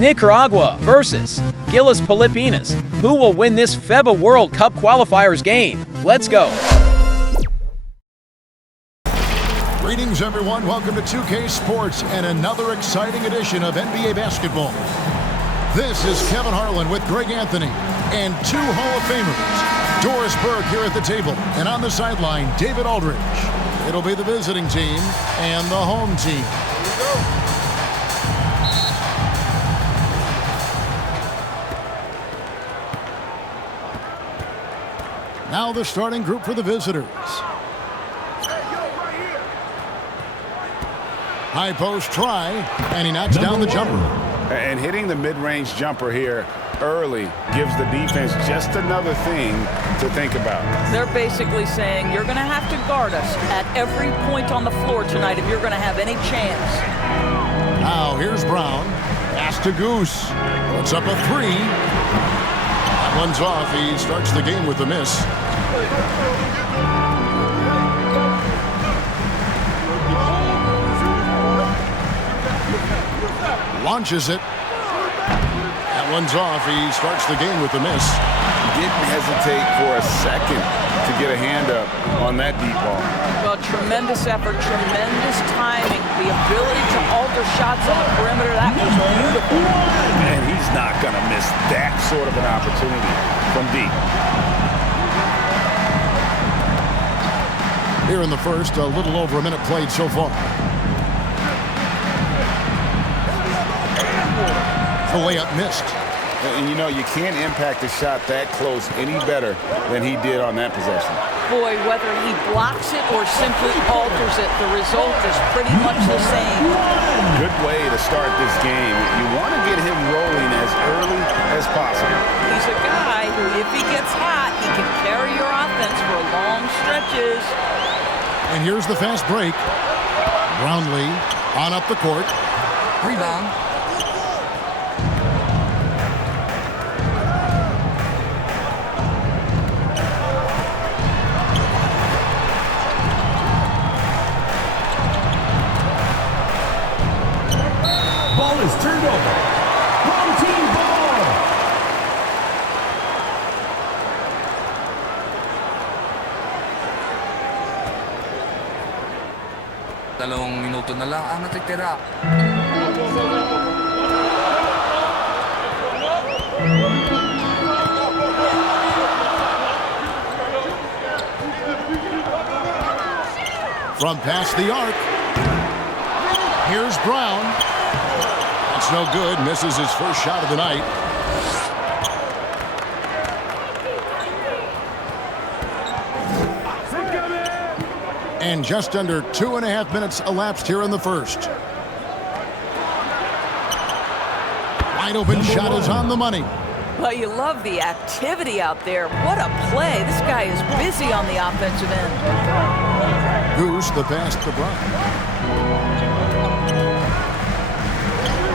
Nicaragua versus GILAS Pilipinas. Who will win this FIBA World Cup qualifiers game? Let's go. Greetings, everyone. Welcome to 2K Sports and another exciting edition of NBA basketball. This is Kevin Harlan with Greg Anthony and two Hall of Famers. Doris Burke here at the table, and on the sideline, David Aldridge. It'll be the visiting team and the home team. Here we go. Now the starting group for the visitors. High post try, and he knocks down the jumper. And hitting the mid-range jumper here early gives the defense just another thing to think about. They're basically saying you're going to have to guard us at every point on the floor tonight if you're going to have any chance. Now here's Brown. Pass to Goose. Puts up a three. That one's off. He starts the game with a miss. Launches it. That one's off. He starts the game with a miss. He didn't hesitate for a second to get a hand up on that deep ball. Well, tremendous effort, tremendous timing. The ability to alter shots on the perimeter, that was beautiful. And he's not going to miss that sort of an opportunity from deep. Here in the first, a little over a minute played so far. The layup missed. And you know, you can't impact a shot that close any better than he did on that possession. Boy, whether he blocks it or simply alters it, the result is pretty much the same. Good way to start this game. You want to get him rolling as early as possible. He's a guy who, if he gets hot, he can carry your offense for long stretches. And here's the fast break. Brownlee on up the court. Rebound. Ball is turned over. Home team ball. Dalawang minuto na lang ang natitira. From past the arc. Here's Brown. That's no good. Misses his first shot of the night. And just under 2.5 minutes elapsed here in the first. Wide open shot is on the money. Well, you love the activity out there. What a play. This guy is busy on the offensive end. Goose the pass to Brown.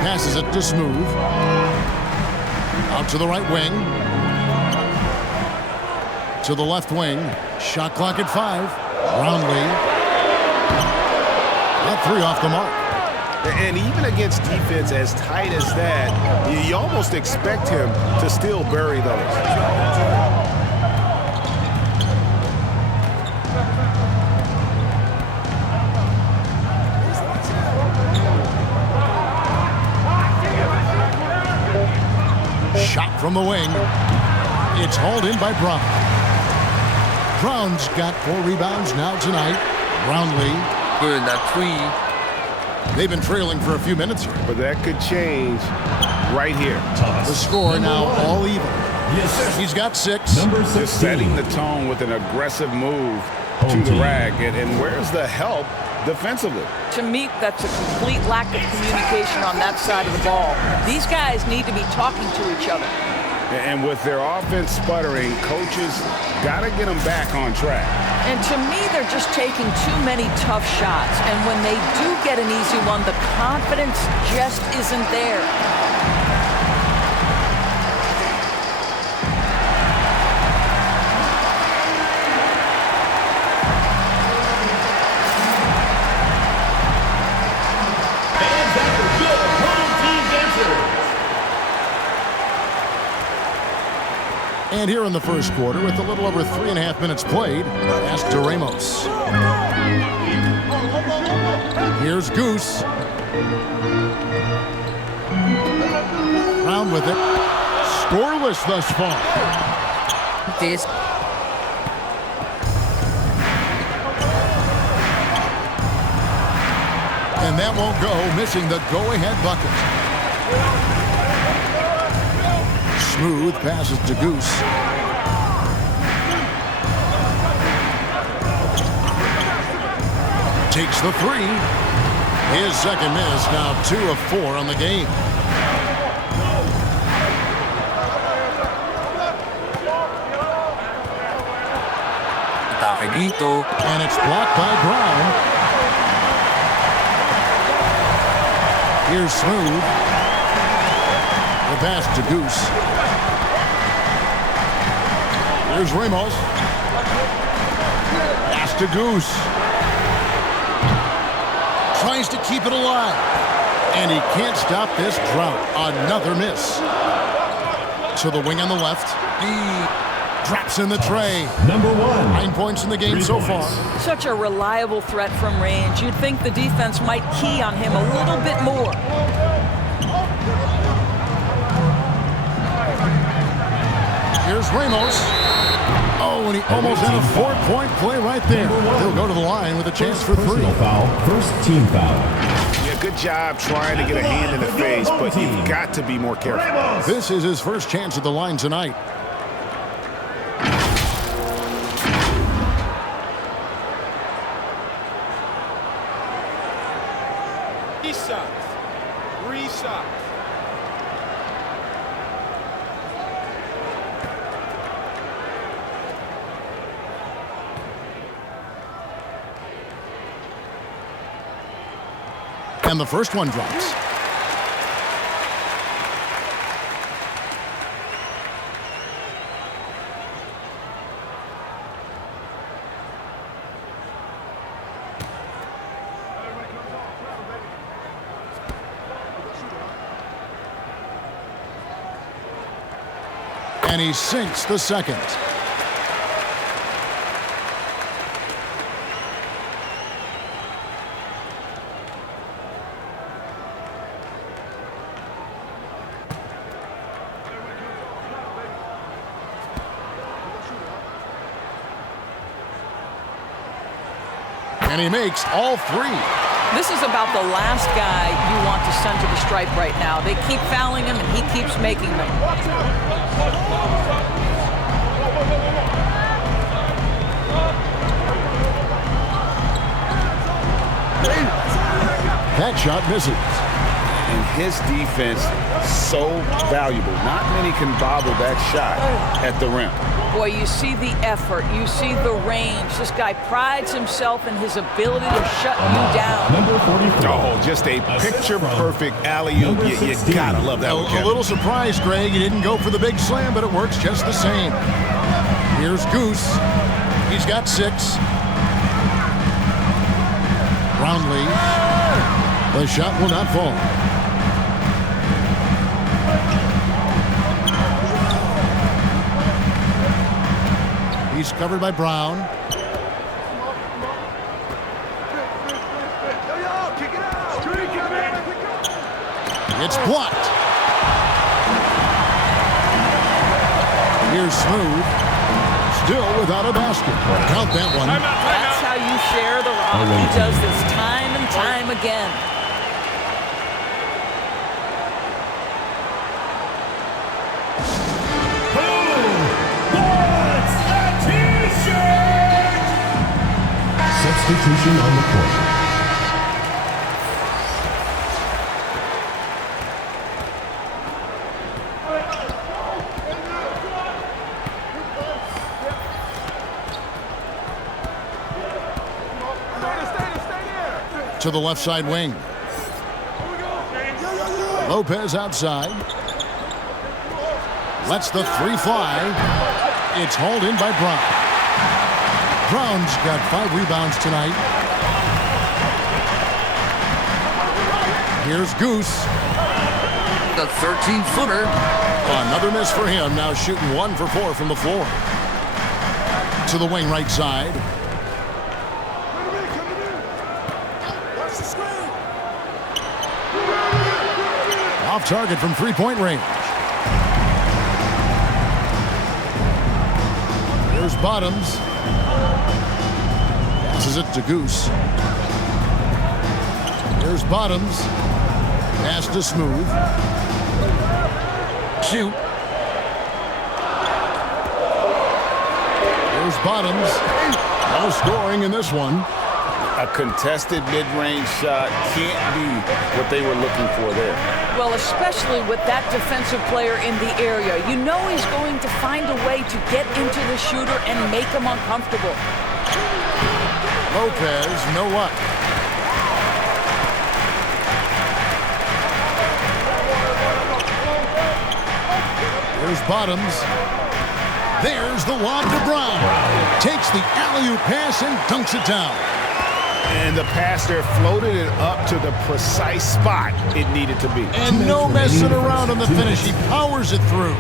Passes it to Smooth. Out to the right wing. To the left wing. Shot clock at 5. Brownlee. That three off the mark. And even against defense as tight as that, you almost expect him to still bury those. Shot from the wing. It's hauled in by Brown. Brown's got 4 rebounds now tonight. Brownlee. Good, that three. They've been trailing for a few minutes here. But that could change right here. The score now all even. Yes. He's got 6. Number 16. Just setting the tone with an aggressive move to the rack. And where's the help defensively? To me, that's a complete lack of communication on that side of the ball. These guys need to be talking to each other. And with their offense sputtering, coaches got to get them back on track. And to me, they're just taking too many tough shots. And when they do get an easy one, the confidence just isn't there. And here in the first quarter, with a little over 3.5 minutes played, pass to Ramos. Here's Goose. Round with it. Scoreless thus far. This. And that won't go, missing the go-ahead bucket. Smooth passes to Goose. Takes the three. His second miss, now 2 of 4 on the game. And it's blocked by Brown. Here's Smooth. The pass to Goose. Here's Ramos. Pass to Goose. Tries to keep it alive. And he can't stop this drought. Another miss. To the wing on the left. He drops in the tray. Number 1. 9 points in the game so far. Such a reliable threat from range. You'd think the defense might key on him a little bit more. Here's Ramos. Oh, and he almost had a 4-point play right there. He'll go to the line with a chance for 3. Foul. First team foul. Yeah, good job trying to get a hand in the face, but you've got to be more careful. This is his first chance at the line tonight. Three shots. And the first one drops. And he sinks the second. And he makes all 3. This is about the last guy you want to send to the stripe right now. They keep fouling him, and he keeps making them. That shot misses. And his defense, so valuable. Not many can bobble that shot at the rim. Boy, you see the effort. You see the range. This guy prides himself in his ability to shut you down. Number 44. Oh, just a picture-perfect alley-oop. You gotta love that one, Kevin. A little surprised, Greg. He didn't go for the big slam, but it works just the same. Here's Goose. He's got 6. Brownlee. The shot will not fall. He's covered by Brown. It's blocked. Here's Smooth. Still without a basket. Count that one. That's how you share the rock. He does this time and time again. Substitution on the court. To the left side wing. Lopez outside. Lets the 3 fly. It's hauled in by Brown. Brown's got 5 rebounds tonight. Here's Goose. The 13-footer. Another miss for him. Now shooting 1 for 4 from the floor. To the wing right side. Off target from three-point range. Here's Bottoms. Passes it to Goose. Here's Bottoms. Pass to Smooth. Shoot. Here's Bottoms. No scoring in this one. A contested mid-range shot can't be what they were looking for there. Well, especially with that defensive player in the area. You know he's going to find a way to get into the shooter and make him uncomfortable. Lopez, no luck. Here's Bottoms. There's the lob to Brown. Takes the alley-oop pass and dunks it down. And the passer floated it up to the precise spot it needed to be. And no messing around on the finish. He powers it through.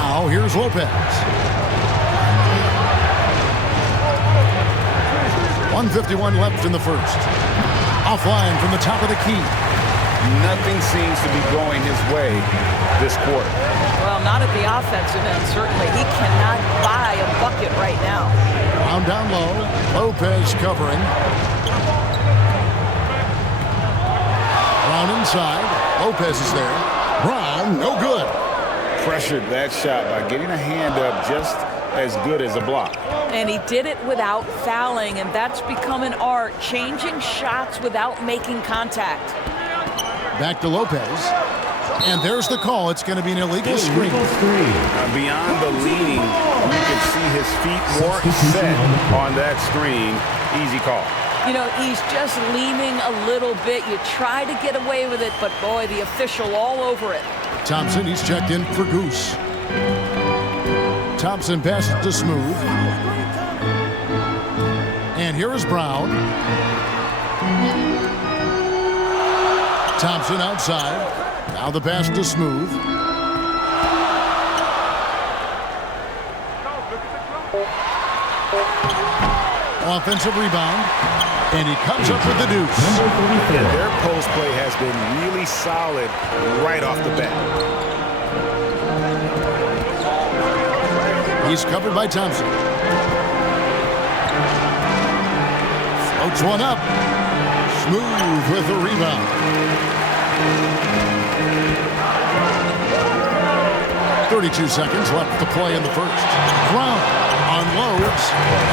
Now here's Lopez. 1:51 left in the first. Offline from the top of the key. Nothing seems to be going his way this quarter. Well, not at the offensive end, certainly. He cannot buy a bucket right now. Brown down low. Lopez covering. Brown inside. Lopez is there. Brown, no good. Pressured that shot by getting a hand up just as good as a block. And he did it without fouling, and that's become an art, changing shots without making contact. Back to Lopez. And there's the call. It's going to be an illegal screen. Beyond the leaning, you can see his feet more set on that screen. Easy call. You know, he's just leaning a little bit. You try to get away with it, but boy, the official all over it. Thompson, he's checked in for Goose. Thompson passes to Smooth. And here is Brown. Thompson outside. Now the pass to Smooth. Offensive rebound. And he comes up with the deuce. Their post play has been really solid right off the bat. He's covered by Thompson. Floats one up. Smooth with the rebound. 32 seconds left to play in the first. Brown unloads.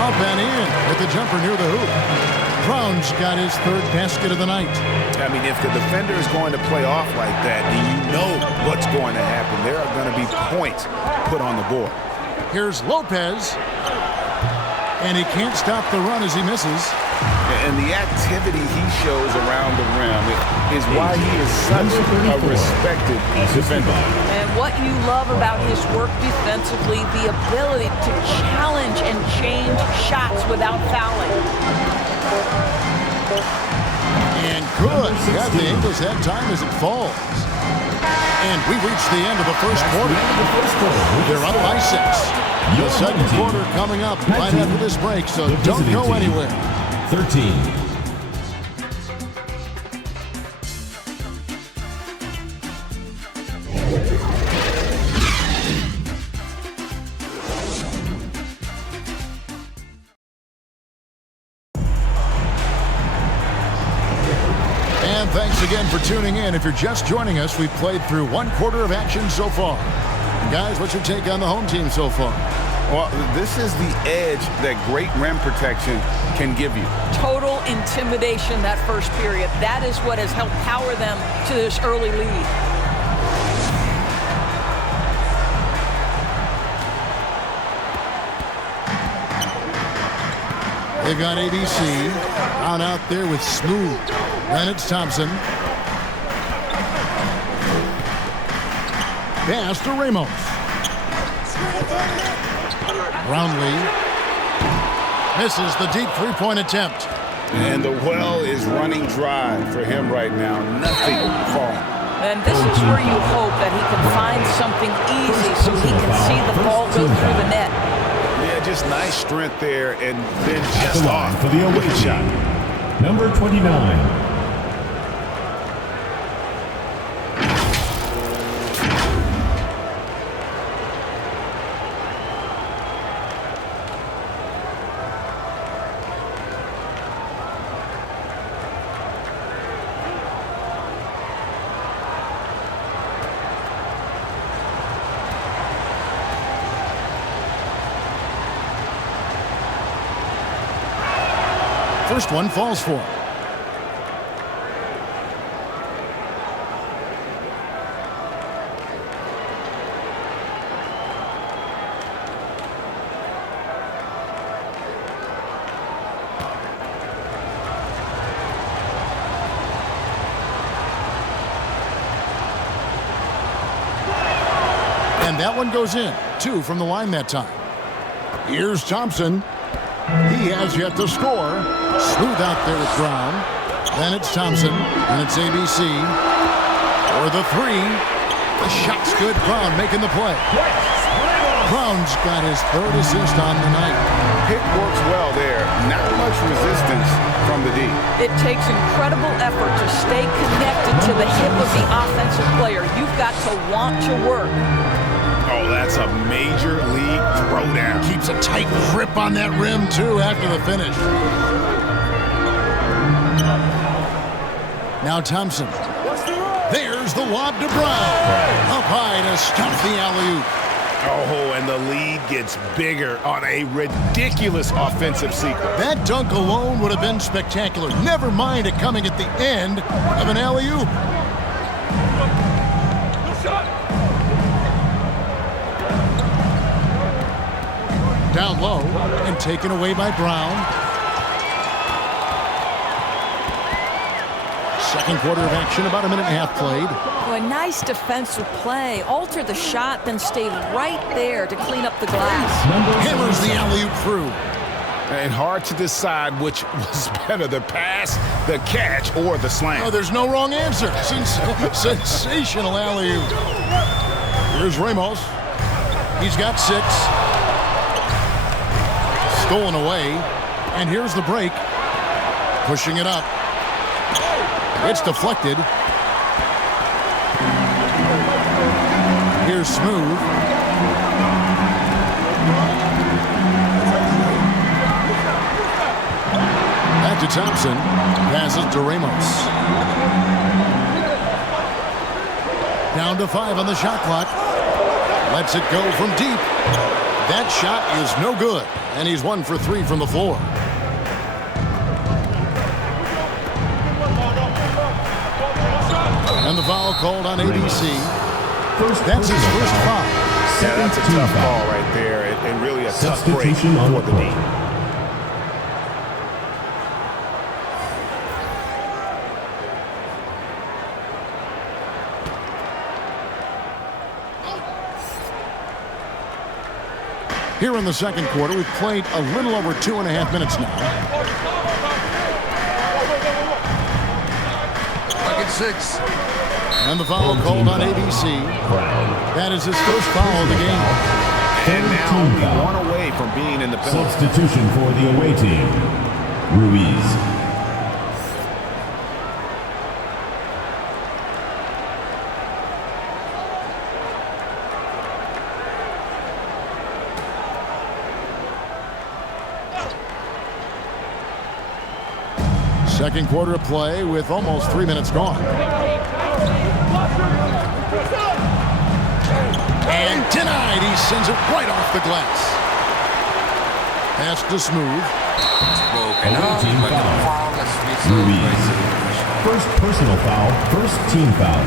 Up and in with the jumper near the hoop. Brown's got his third basket of the night. I mean, if the defender is going to play off like that, then you know what's going to happen. There are going to be points put on the board. Here's Lopez. And he can't stop the run as he misses. And the activity he shows around the rim is why he is such a respected defender. And what you love about his work defensively, the ability to challenge and change shots without fouling. And good. Got the Ingles that time as it falls. And we've reached the end of the first quarter. They're up by 6. The second quarter coming up right after this break, so don't go anywhere. 13. And thanks again for tuning in. If you're just joining us, we've played through one quarter of action so far. Guys, what's your take on the home team so far? Well, this is the edge that great rim protection can give you. Total intimidation that first period. That is what has helped power them to this early lead. They've got ABC on out there with Smooth. Then it's Thompson. Pass to Ramos. Brownlee misses the deep three-point attempt. And the well is running dry for him right now. Nothing falling. And this is where you hope that he can find some looking easy so he can see the ball go through the net. Yeah, just nice strength there, and then At just the line off for the away with a shot. team, number 29. First one falls for him. And that one goes in. 2 from the line that time. Here's Thompson. He has yet to score. Smooth out there with Brown. Then it's Thompson. And it's ABC. For the 3. The shot's good. Brown making the play. Brown's got his 3rd assist on the night. Pick works well there. Not much resistance from the D. It takes incredible effort to stay connected to the hip of the offensive player. You've got to want to work. Oh, that's a major league throwdown. Keeps a tight grip on that rim, too, after the finish. Now Thompson. There's the lob to Brown. Up high to stop the alley-oop. Oh, and the lead gets bigger on a ridiculous offensive sequence. That dunk alone would have been spectacular. Never mind it coming at the end of an alley-oop. Down low and taken away by Brown. Second quarter of action, about a minute and a half played. Oh, a nice defensive play. Alter the shot, then stay right there to clean up the glass. Hammers the alley-oop through. And hard to decide which was better, the pass, the catch, or the slam. Oh, there's no wrong answer. Sensational alley-oop. Here's Ramos. He's got 6. Stolen away. And here's the break. Pushing it up. It's deflected. Here's Smooth. Back to Thompson. Passes to Ramos. Down to 5 on the shot clock. Lets it go from deep. That shot is no good. And he's 1 for 3 from the floor. And the foul called on ABC. That's his first foul. Yeah, that's a tough call right there, and really a tough break for the D. Here in the second quarter, we've played a little over 2.5 minutes now. Bucket 6. And the foul called on ABC. That is his first foul of the game. And now only 1 away from being in the penalty. Substitution for the away team, Ruiz. Second quarter of play with almost 3 minutes gone. And denied. He sends it right off the glass. Pass to Smooth. Broken up, team but the foul. foul is whistled by Ruiz. celebration. First personal foul, first team foul.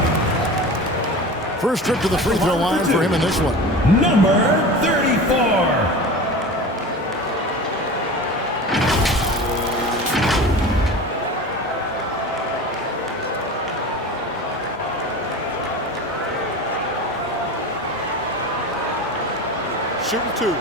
First trip to the free throw line for him in this one. Number 34. Shooting 2.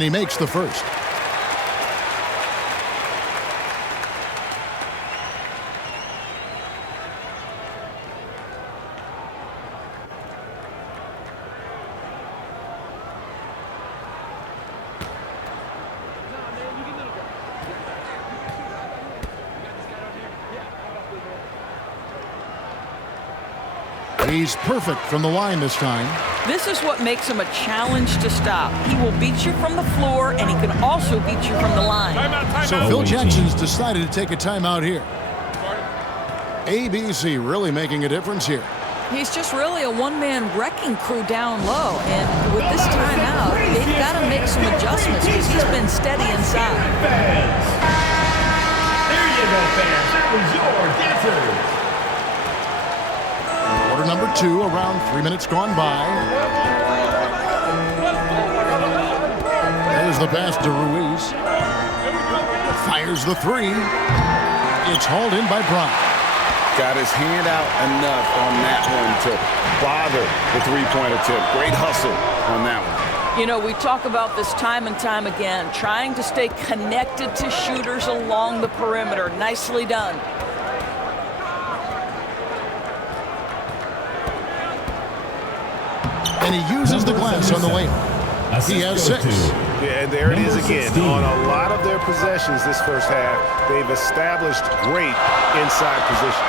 And he makes the first. He's perfect from the line this time. This is what makes him a challenge to stop. He will beat you from the floor, and he can also beat you from the line. So Phil Jackson's decided to take a timeout here. ABC really making a difference here. He's just really a one-man wrecking crew down low, and with this timeout, they've got to make some adjustments because he's been steady inside. Fans. There you go, fans. That was your dancers. Quarter number 2, around 3 minutes gone by. There's the pass to Ruiz. Fires the 3. It's hauled in by Brown. Got his hand out enough on that one to bother the three-point attempt. Great hustle on that one. You know, we talk about this time and time again, trying to stay connected to shooters along the perimeter. Nicely done. And he uses the glass on the layup. He has 6. Yeah, and there it is again. On a lot of their possessions this first half, they've established great inside position.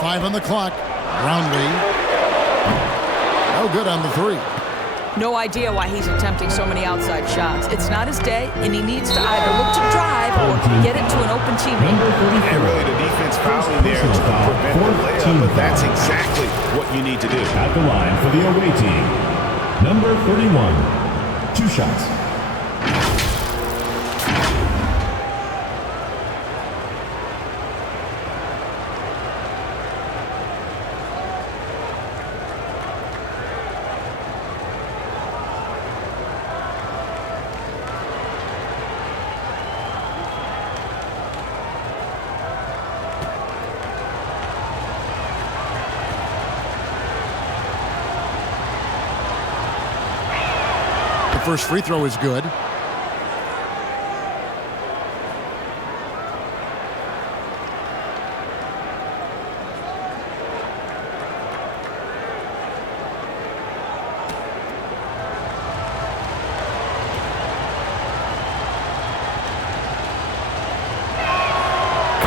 Five on the clock. Brownlee. No good on the 3. No idea why he's attempting so many outside shots. It's not his day, and he needs to either look to drive or get it to an open teammate. And really, the defense fouling there to prevent the layup, but that's exactly what you need to do. At the line for the away team, number 31. 2 shots. First free throw is good.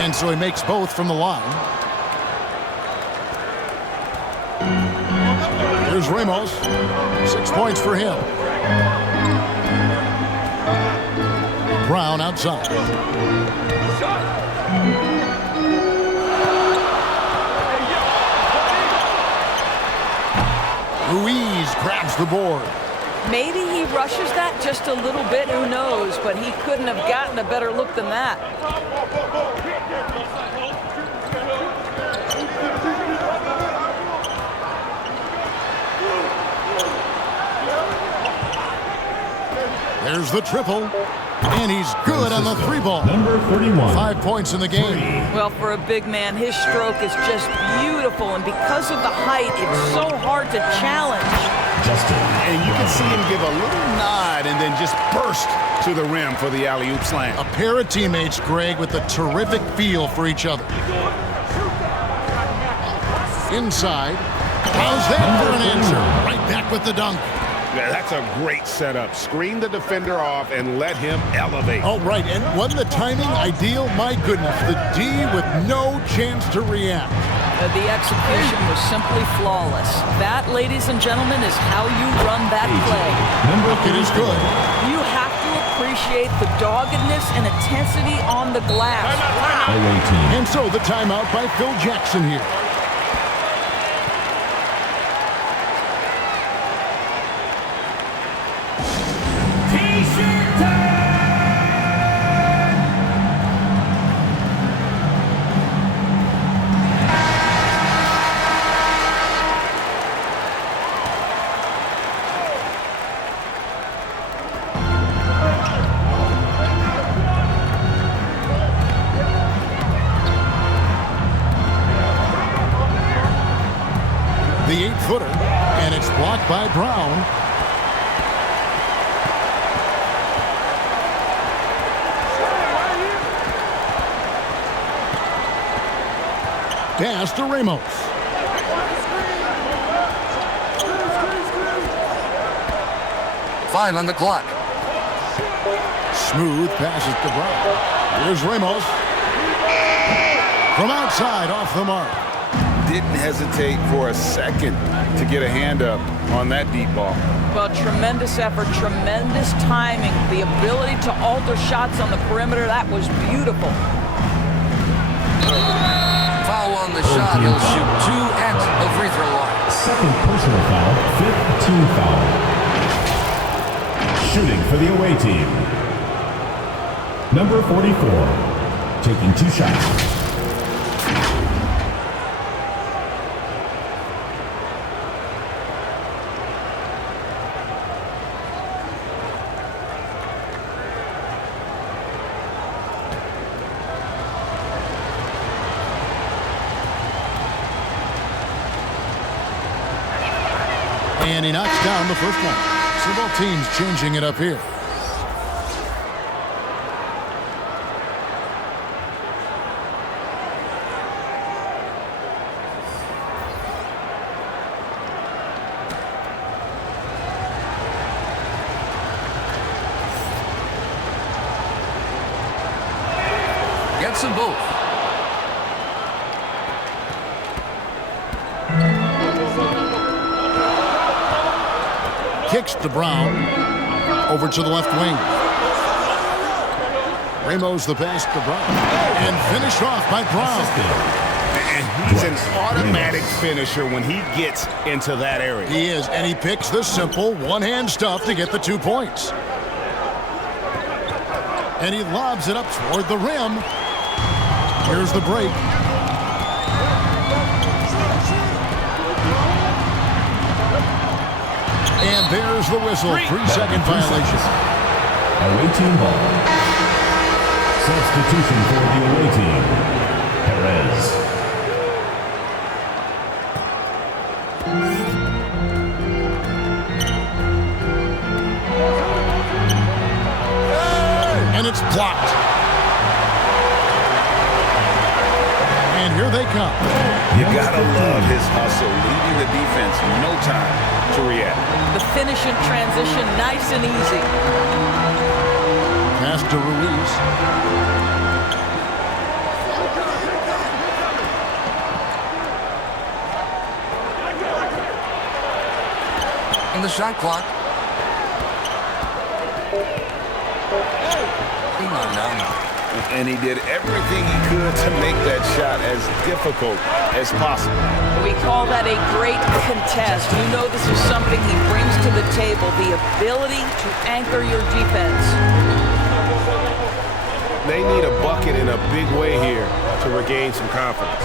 And so he makes both from the line. Here's Ramos. 6 points for him. Brown outside. Ruiz grabs the board. Maybe he rushes that just a little bit, who knows, but he couldn't have gotten a better look than that. There's the triple, and he's good on the 3-ball. Number 31. 5 points in the game. Well, for a big man, his stroke is just beautiful, and because of the height, it's so hard to challenge. Justin. And you can see him give a little nod and then just burst to the rim for the alley-oop slam. A pair of teammates, Greg, with a terrific feel for each other. Inside. How's that for an answer? Right back with the dunk. Yeah, that's a great setup. Screen the defender off and let him elevate. Oh, right. And wasn't the timing ideal? My goodness. The D with no chance to react. The execution was simply flawless. That, ladies and gentlemen, is how you run that play. It is good. You have to appreciate the doggedness and intensity on the glass. Wow. Away team. And so the timeout by Phil Jackson here. T-shirt time! footer, and it's blocked by Brown. Pass to Ramos. Five on the clock. Smooth passes to Brown. Here's Ramos. From outside, off the mark. Didn't hesitate for a second to get a hand up on that deep ball. Well, tremendous effort, tremendous timing. The ability to alter shots on the perimeter, that was beautiful. Foul on the shot. He'll shoot 2 at the free throw line. Second personal foul, 5th team foul. Shooting for the away team. Number 44, taking 2 shots. And he knocks down the first one. So both teams changing it up here. Gets them both. Kicks to Brown. Over to the left wing. Ramos the pass to Brown. And finished off by Brown. And he's an automatic finisher when he gets into that area. He is, and he picks the simple one-hand stuff to get the 2 points. And he lobs it up toward the rim. Here's the break. And there's the whistle. 3-second violation. Away team ball. Substitution for the away team. Perez. And it's blocked. And here they come. You gotta love his hustle, leaving the defense no time to react. The finish in transition, nice and easy. Pass to Ruiz. On the shot clock. Come on now. And he did everything he could to make that shot as difficult as possible. We call that a great contest. You know this is something he brings to the table, the ability to anchor your defense. They need a bucket in a big way here to regain some confidence.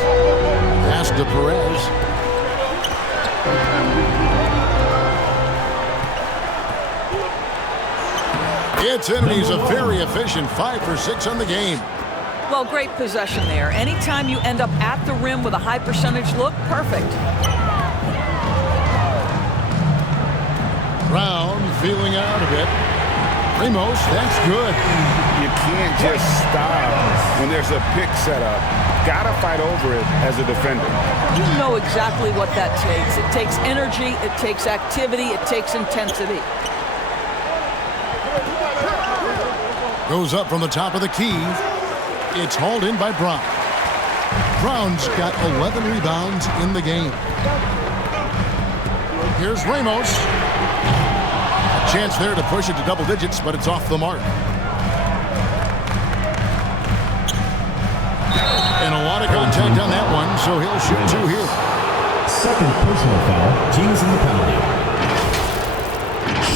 Pass to Perez. It's in, and he's a very efficient 5 for 6 on the game. Well, great possession there. Anytime you end up at the rim with a high percentage look, perfect. Brown feeling out a bit. Ramos, that's good. You can't just stop when there's a pick set up. Gotta fight over it as a defender. You know exactly what that takes. It takes energy, it takes activity, it takes intensity. Goes up from the top of the key. It's hauled in by Brown. Brown's got 11 rebounds in the game. Here's Ramos. A chance there to push it to double digits, but it's off the mark. And a lot of contact on that one, so he'll shoot 2 here. Second personal foul, teams in the penalty.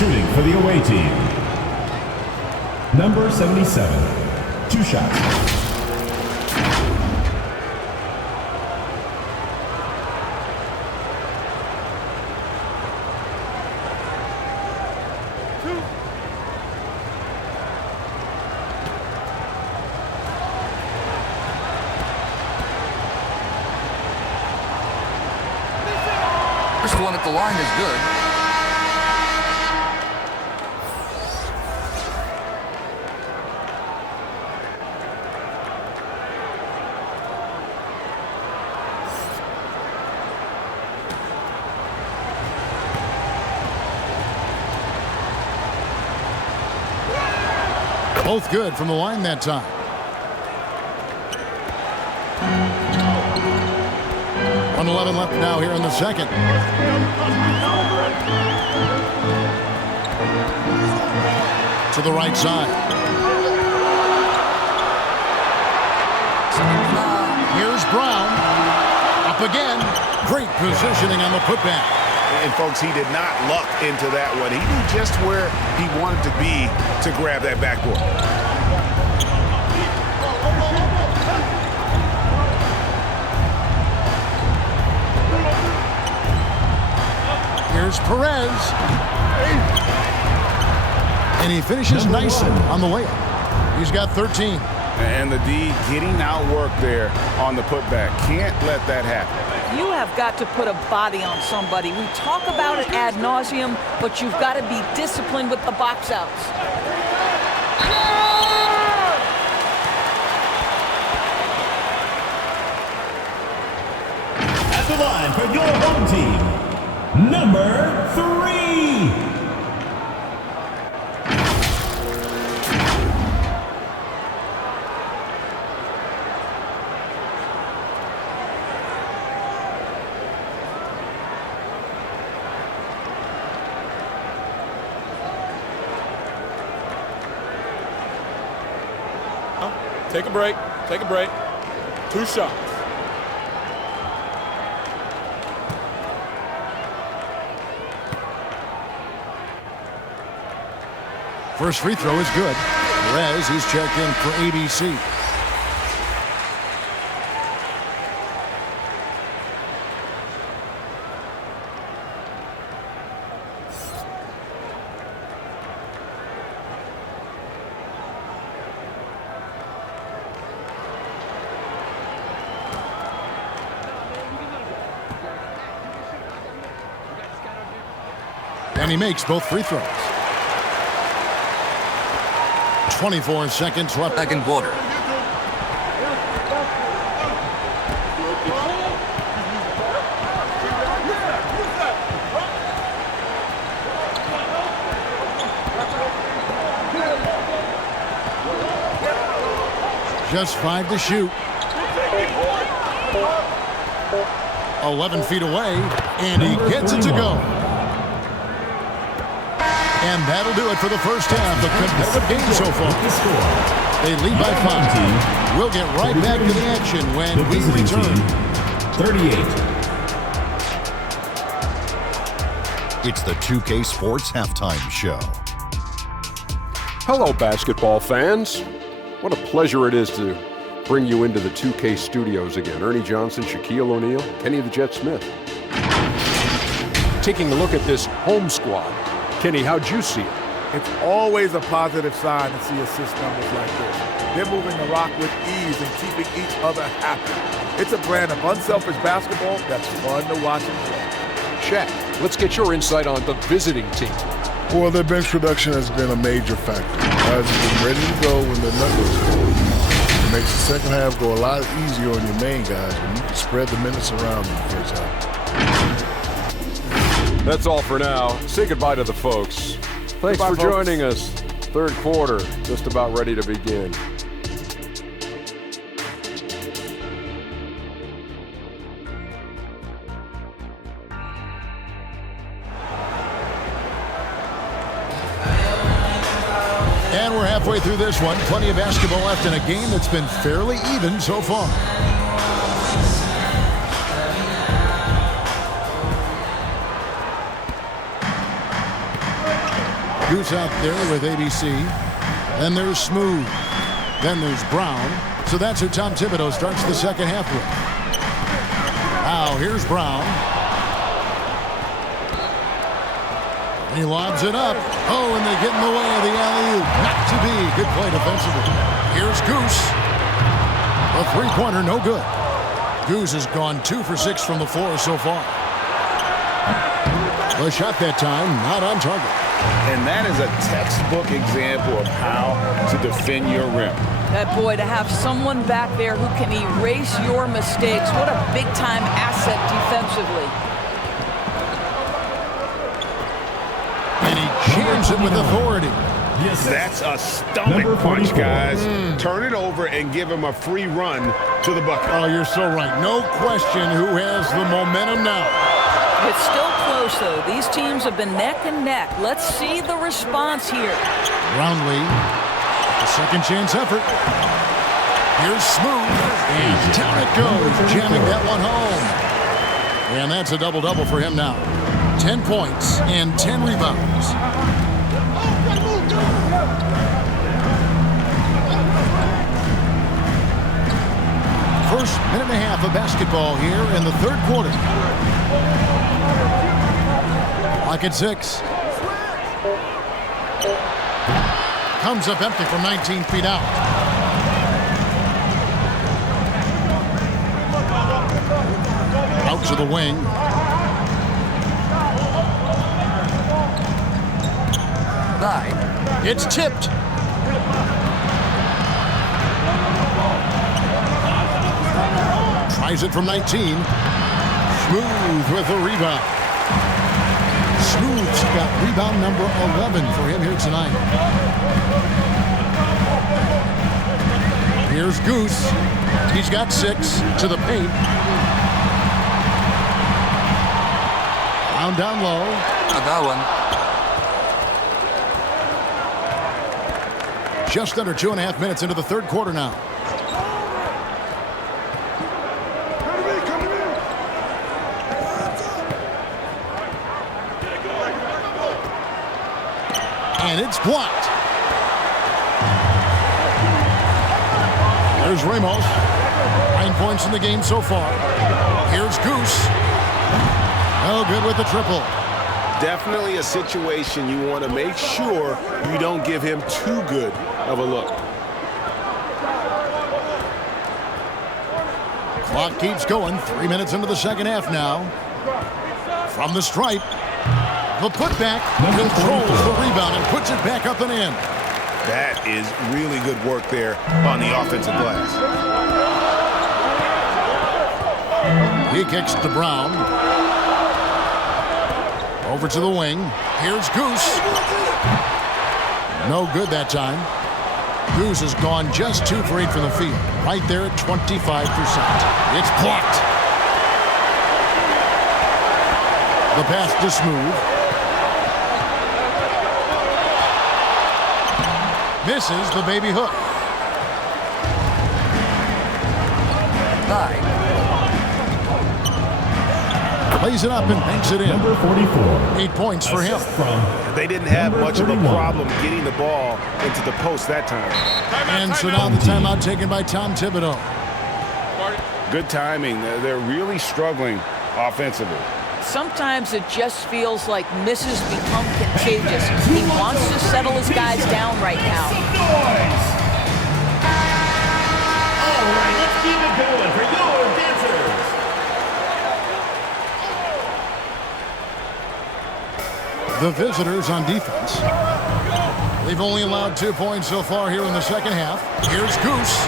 Shooting for the away team. Number 77, 2 shots. First one at the line is good. Both good from the line that time. .11 left now here in the second. To the right side. Here's Brown. Up again. Great positioning on the putback. And, folks, he did not luck into that one. He knew just where he wanted to be to grab that backboard. Here's Perez. And he finishes nicely on the layup. He's got 13. And the D getting outworked there on the putback. Can't let that happen. You have got to put a body on somebody. We talk about it ad nauseum, but you've got to be disciplined with the box outs. At the line for your home team, number 3. Take a break. Take a break. 2 shots. First free throw is good. Perez, he's checked in for ABC. And he makes both free throws. 24 seconds left. Second quarter. Just 5 to shoot. 11 feet away, and he gets it to go. And that'll do it for the first half. The competitive game so far. They lead by 5. We'll get right back to the action when we return. 38. It's the 2K Sports Halftime Show. Hello, basketball fans. What a pleasure it is to bring you into the 2K studios again. Ernie Johnson, Shaquille O'Neal, Kenny the Jet Smith. Taking a look at this home squad. Kenny, how'd you see it? It's always a positive sign to see assist numbers like this. They're moving the rock with ease and keeping each other happy. It's a brand of unselfish basketball that's fun to watch and play. Shaq, let's get your insight on the visiting team. Well, their bench production has been a major factor. Guys have been ready to go when the numbers go. It makes the second half go a lot easier on your main guys when you can spread the minutes around in the first half. That's all for now. Say goodbye to the folks. Thanks for joining us. Third quarter, just about ready to begin. And we're halfway through this one. Plenty of basketball left in a game that's been fairly even so far. Goose out there with ABC. Then there's Smooth. Then there's Brown. So that's who Tom Thibodeau starts the second half with. Now here's Brown. He lobs it up. Oh, and they get in the way of the alley-oop. Not to be. Good play defensively. Here's Goose. A three-pointer, no good. Goose has gone 2 for 6 from the floor so far. The shot that time, not on target. And that is a textbook example of how to defend your rim. That boy, to have someone back there who can erase your mistakes, what a big-time asset defensively. And he jams it with authority. That's a stomach punch, guys. Turn it over and give him a free run to the bucket. Oh, you're so right. No question who has the momentum now. It's still close, though. These teams have been neck and neck. Let's see the response here. Brownlee, a second chance effort. Here's Smooth, and down it goes, jamming that one home. And that's a double-double for him now. 10 points and 10 rebounds. First minute and a half of basketball here in the third quarter. Clock at 6. Comes up empty from 19 feet out. Out to the wing. It's tipped. Tries it from 19. Smooth with the rebound. Smooth's got rebound number 11 for him here tonight. Here's Goose. He's got 6 to the paint. Down low. I got one. Just under 2.5 minutes into the third quarter now. And it's blocked. There's Ramos. 9 points in the game so far. Here's Goose. No good with the triple. Definitely a situation you want to make sure you don't give him too good of a look. Clock keeps going. 3 minutes into the second half now. From the stripe. The putback controls the rebound and puts it back up and in. That is really good work there on the offensive glass. He kicks to Brown. Over to the wing. Here's Goose. No good that time. Goose has gone just 2 for 8 from the field. Right there at 25%. It's blocked. The pass to Smooth. Misses the baby hook. Plays it up and banks it in. Number 44. 8 points for him. They didn't have much of a problem getting the ball into the post that time. And so now the timeout taken by Tom Thibodeau. Good timing. They're really struggling offensively. Sometimes it just feels like misses become contagious. He wants to settle his guys down right now. All right, let's keep it going for your dancers. The visitors on defense. They've only allowed 2 points so far here in the second half. Here's Goose.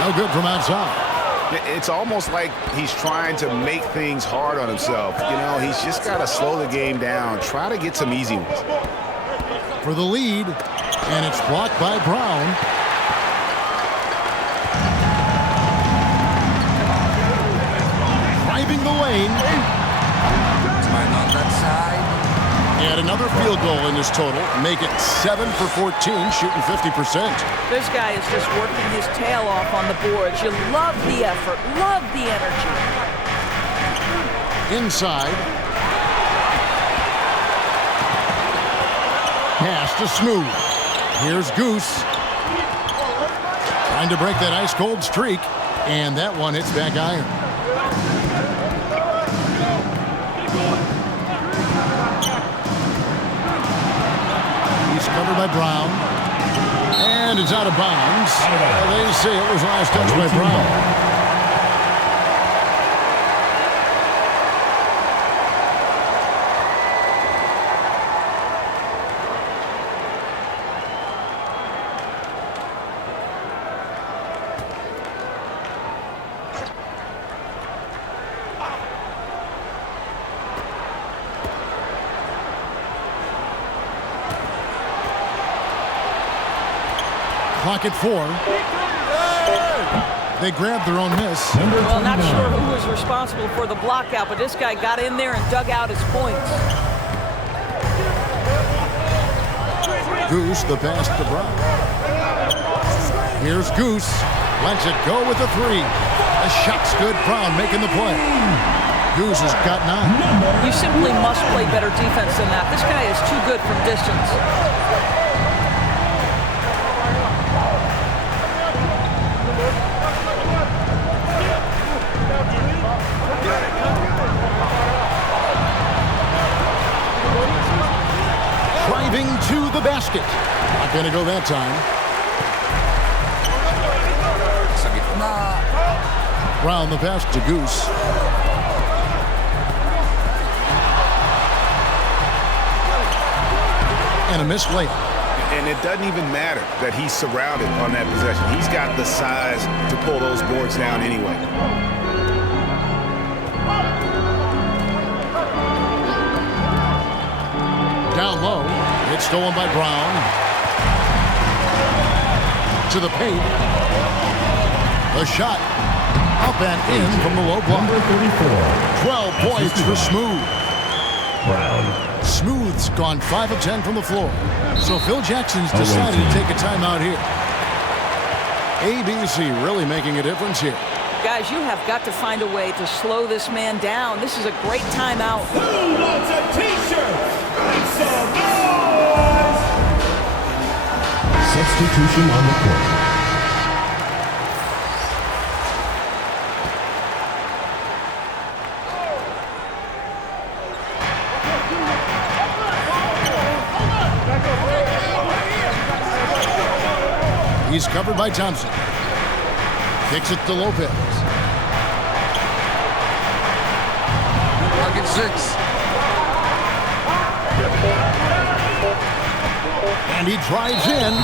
No good from outside. It's almost like he's trying to make things hard on himself. You know, he's just got to slow the game down. Try to get some easy ones. For the lead, and it's blocked by Brown. Driving the lane. Right on that side. And another field goal in this total. Make it 7 for 14, shooting 50%. This guy is just working his tail off on the boards. You love the effort, love the energy. Inside. Pass to Smooth. Here's Goose. Trying to break that ice-cold streak. And that one hits back iron. Covered by Brown. And it's out of bounds. They say it was last touch by Brown. Clock at 4. They grabbed their own miss. Well, not sure who was responsible for the block out, but this guy got in there and dug out his points. Goose, the pass to Brown. Here's Goose. Lets it go with the 3. The shot's good. Brown making the play. Goose has got 9. You simply must play better defense than that. This guy is too good from distance. Driving to the basket. Not going to go that time. Brown the pass to Goose. And a missed layup. And it doesn't even matter that he's surrounded on that possession. He's got the size to pull those boards down anyway. Down low. It's stolen by Brown. To the paint. The shot. Up and in from the low block. Number 34. 12 points for Smooth. Brown. Smooth's gone 5 of 10 from the floor. So Phil Jackson's decided to take a timeout here. ABC really making a difference here. Guys, you have got to find a way to slow this man down. This is a great timeout. Who wants a t-shirt? Make some noise! Substitution on the court. He's covered by Thompson. Kicks it to Lopez. Bucket 6. And he drives in.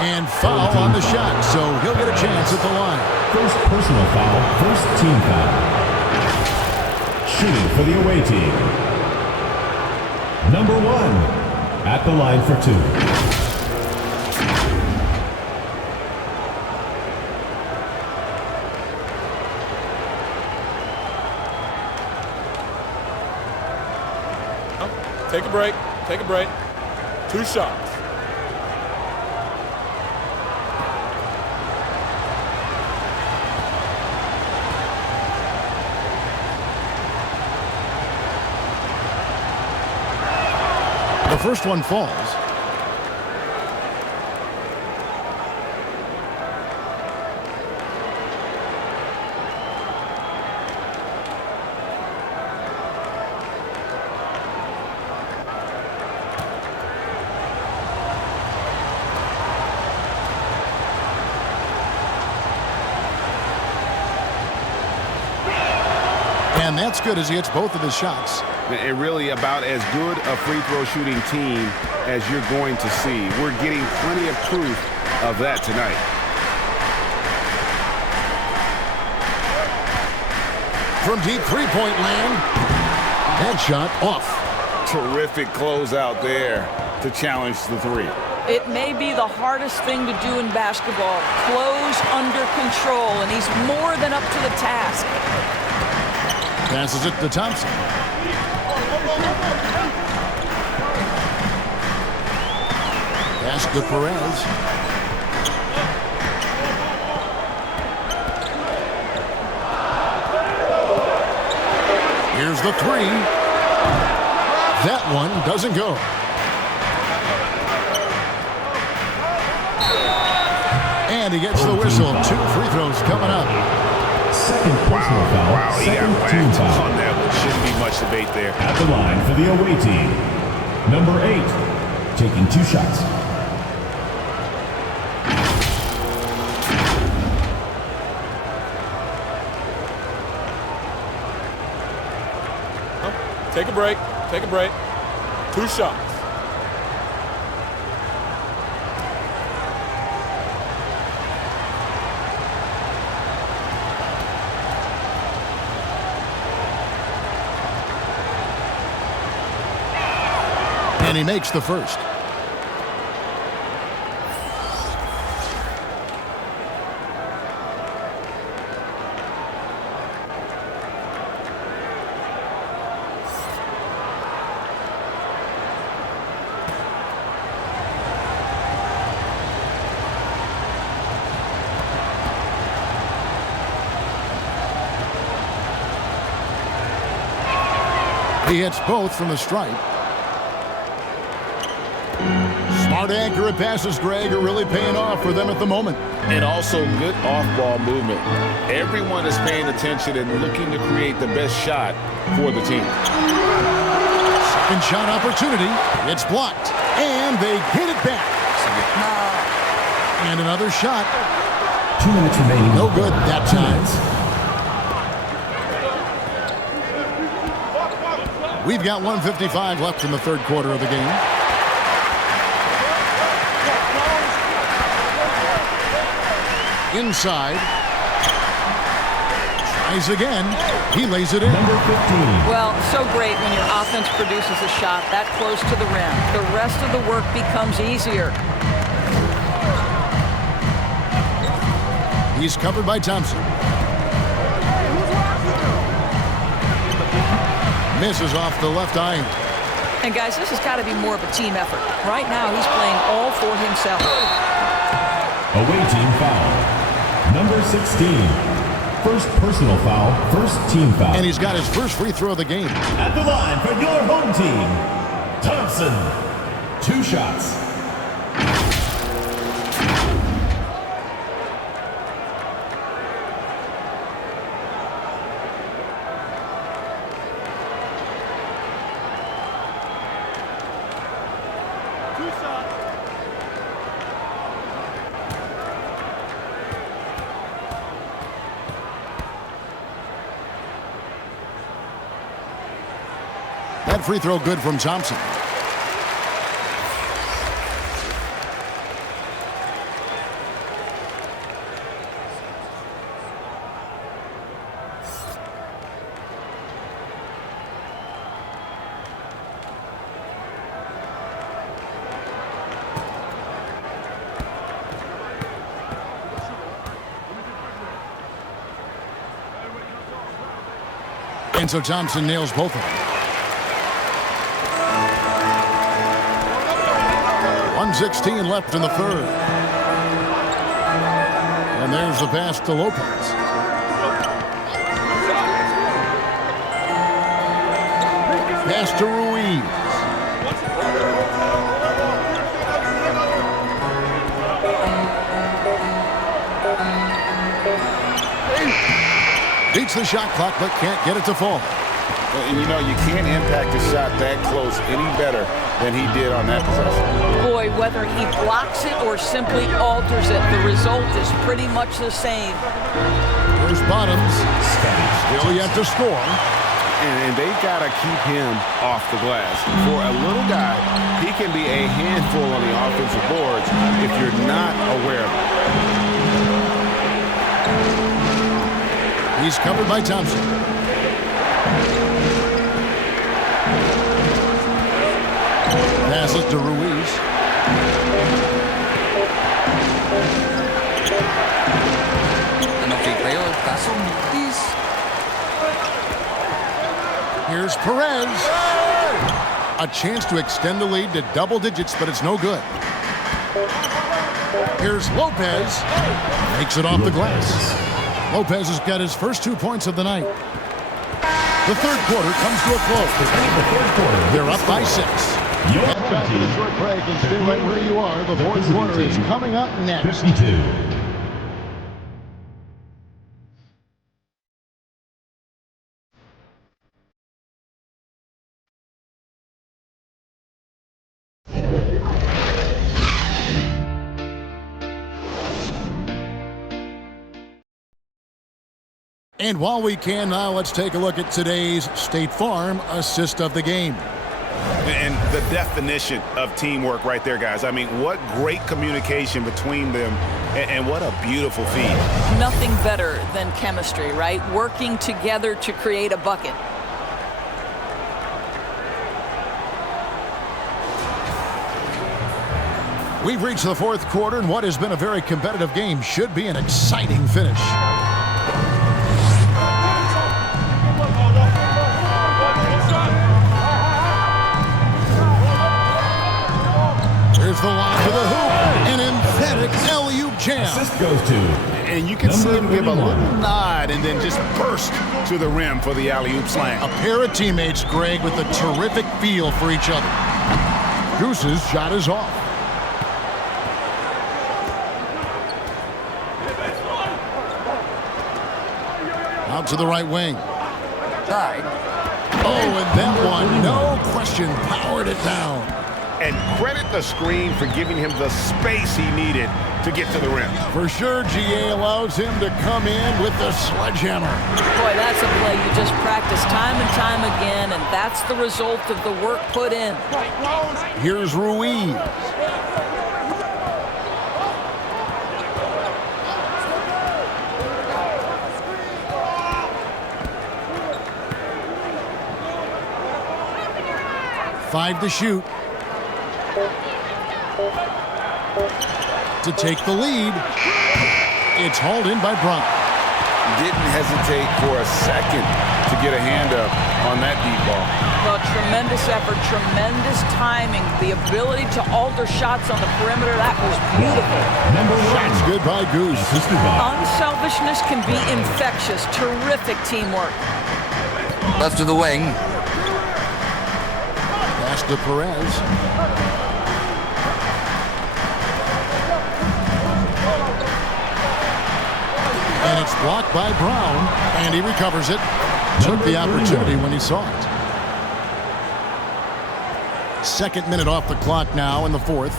And foul on the shot, so he'll get a chance at the line. First personal foul, first team foul. Shooting for the away team. Number 1 at the line for 2. Take a break. Take a break. 2 shots. The first one falls. And that's good as he hits both of his shots. And really about as good a free throw shooting team as you're going to see. We're getting plenty of proof of that tonight. From deep three-point land. That shot off. Terrific closeout there to challenge the 3. It may be the hardest thing to do in basketball. Close under control, and he's more than up to the task. Passes it to Thompson. Pass to Perez. Here's the 3. That one doesn't go. And he gets the whistle. 2 free throws coming up. Second personal foul. Wow, he Second got team whacked foul. on that one. Shouldn't be much debate there. At the line for the away team. Number 8, taking 2 shots. Take a break. Take a break. 2 shots. And he makes the first. He hits both from the stripe. Smart, accurate passes, Greg, are really paying off for them at the moment. And also good off-ball movement. Everyone is paying attention and looking to create the best shot for the team. Second shot opportunity. It's blocked. And they get it back. And another shot. 2 minutes remaining. No good that time. We've got 1:55 left in the third quarter of the game. Inside. Tries again. He lays it in. Number 15. Well, so great when your offense produces a shot that close to the rim. The rest of the work becomes easier. He's covered by Thompson. Misses off the left eye. And guys, this has got to be more of a team effort. Right now, he's playing all for himself. Away team foul. Number 16. First personal foul, first team foul. And he's got his first free throw of the game. At the line for your home team, Thompson. 2 shots. That free throw good from Thompson. And so Thompson nails both of them. 1:16 left in the third. And there's the pass to Lopez. Pass to Ruiz. Beats the shot clock, but can't get it to fall. And you know, you can't impact a shot that close any better than he did on that possession. Boy, whether he blocks it or simply alters it, the result is pretty much the same. Here's Bottoms. Still yet to score. And they've got to keep him off the glass. For a little guy, he can be a handful on the offensive boards if you're not aware of it. He's covered by Thompson. Passes to Ruiz. Here's Perez. A chance to extend the lead to double digits, but it's no good. Here's Lopez. Makes it off the glass. Lopez has got his first 2 points of the night. The third quarter comes to a close. They're up by 6. Back to the short break and stay right where you are. The fourth quarter is coming up next. 52. And while we can now, let's take a look at today's State Farm assist of the game. And the definition of teamwork right there, guys. I mean, what great communication between them, and what a beautiful feed. Nothing better than chemistry, right? Working together to create a bucket. We've reached the fourth quarter, and what has been a very competitive game should be an exciting finish. Here's the line to the hoop. An emphatic alley-oop jam. Assist goes to. And you can see him give a 21. little nod and then just burst to the rim for the alley-oop slam. A pair of teammates, Greg, with a terrific feel for each other. Goose's shot is off. Out to the right wing. Tied. Oh, and that one, no question, powered it down. And credit the screen for giving him the space he needed to get to the rim. For sure, GA allows him to come in with the sledgehammer. Boy, that's a play you just practice time and time again, and that's the result of the work put in. Here's Ruiz. Five to shoot. To take the lead. It's hauled in by Brown. Didn't hesitate for a second to get a hand up on that deep ball. Well, tremendous effort, tremendous timing, the ability to alter shots on the perimeter. That was beautiful. Shots good by Goose. Unselfishness can be infectious. Terrific teamwork. Left to the wing. Pass to Perez. And it's blocked by Brown, and he recovers it. Took the opportunity when he saw it. Second minute off the clock now in the fourth.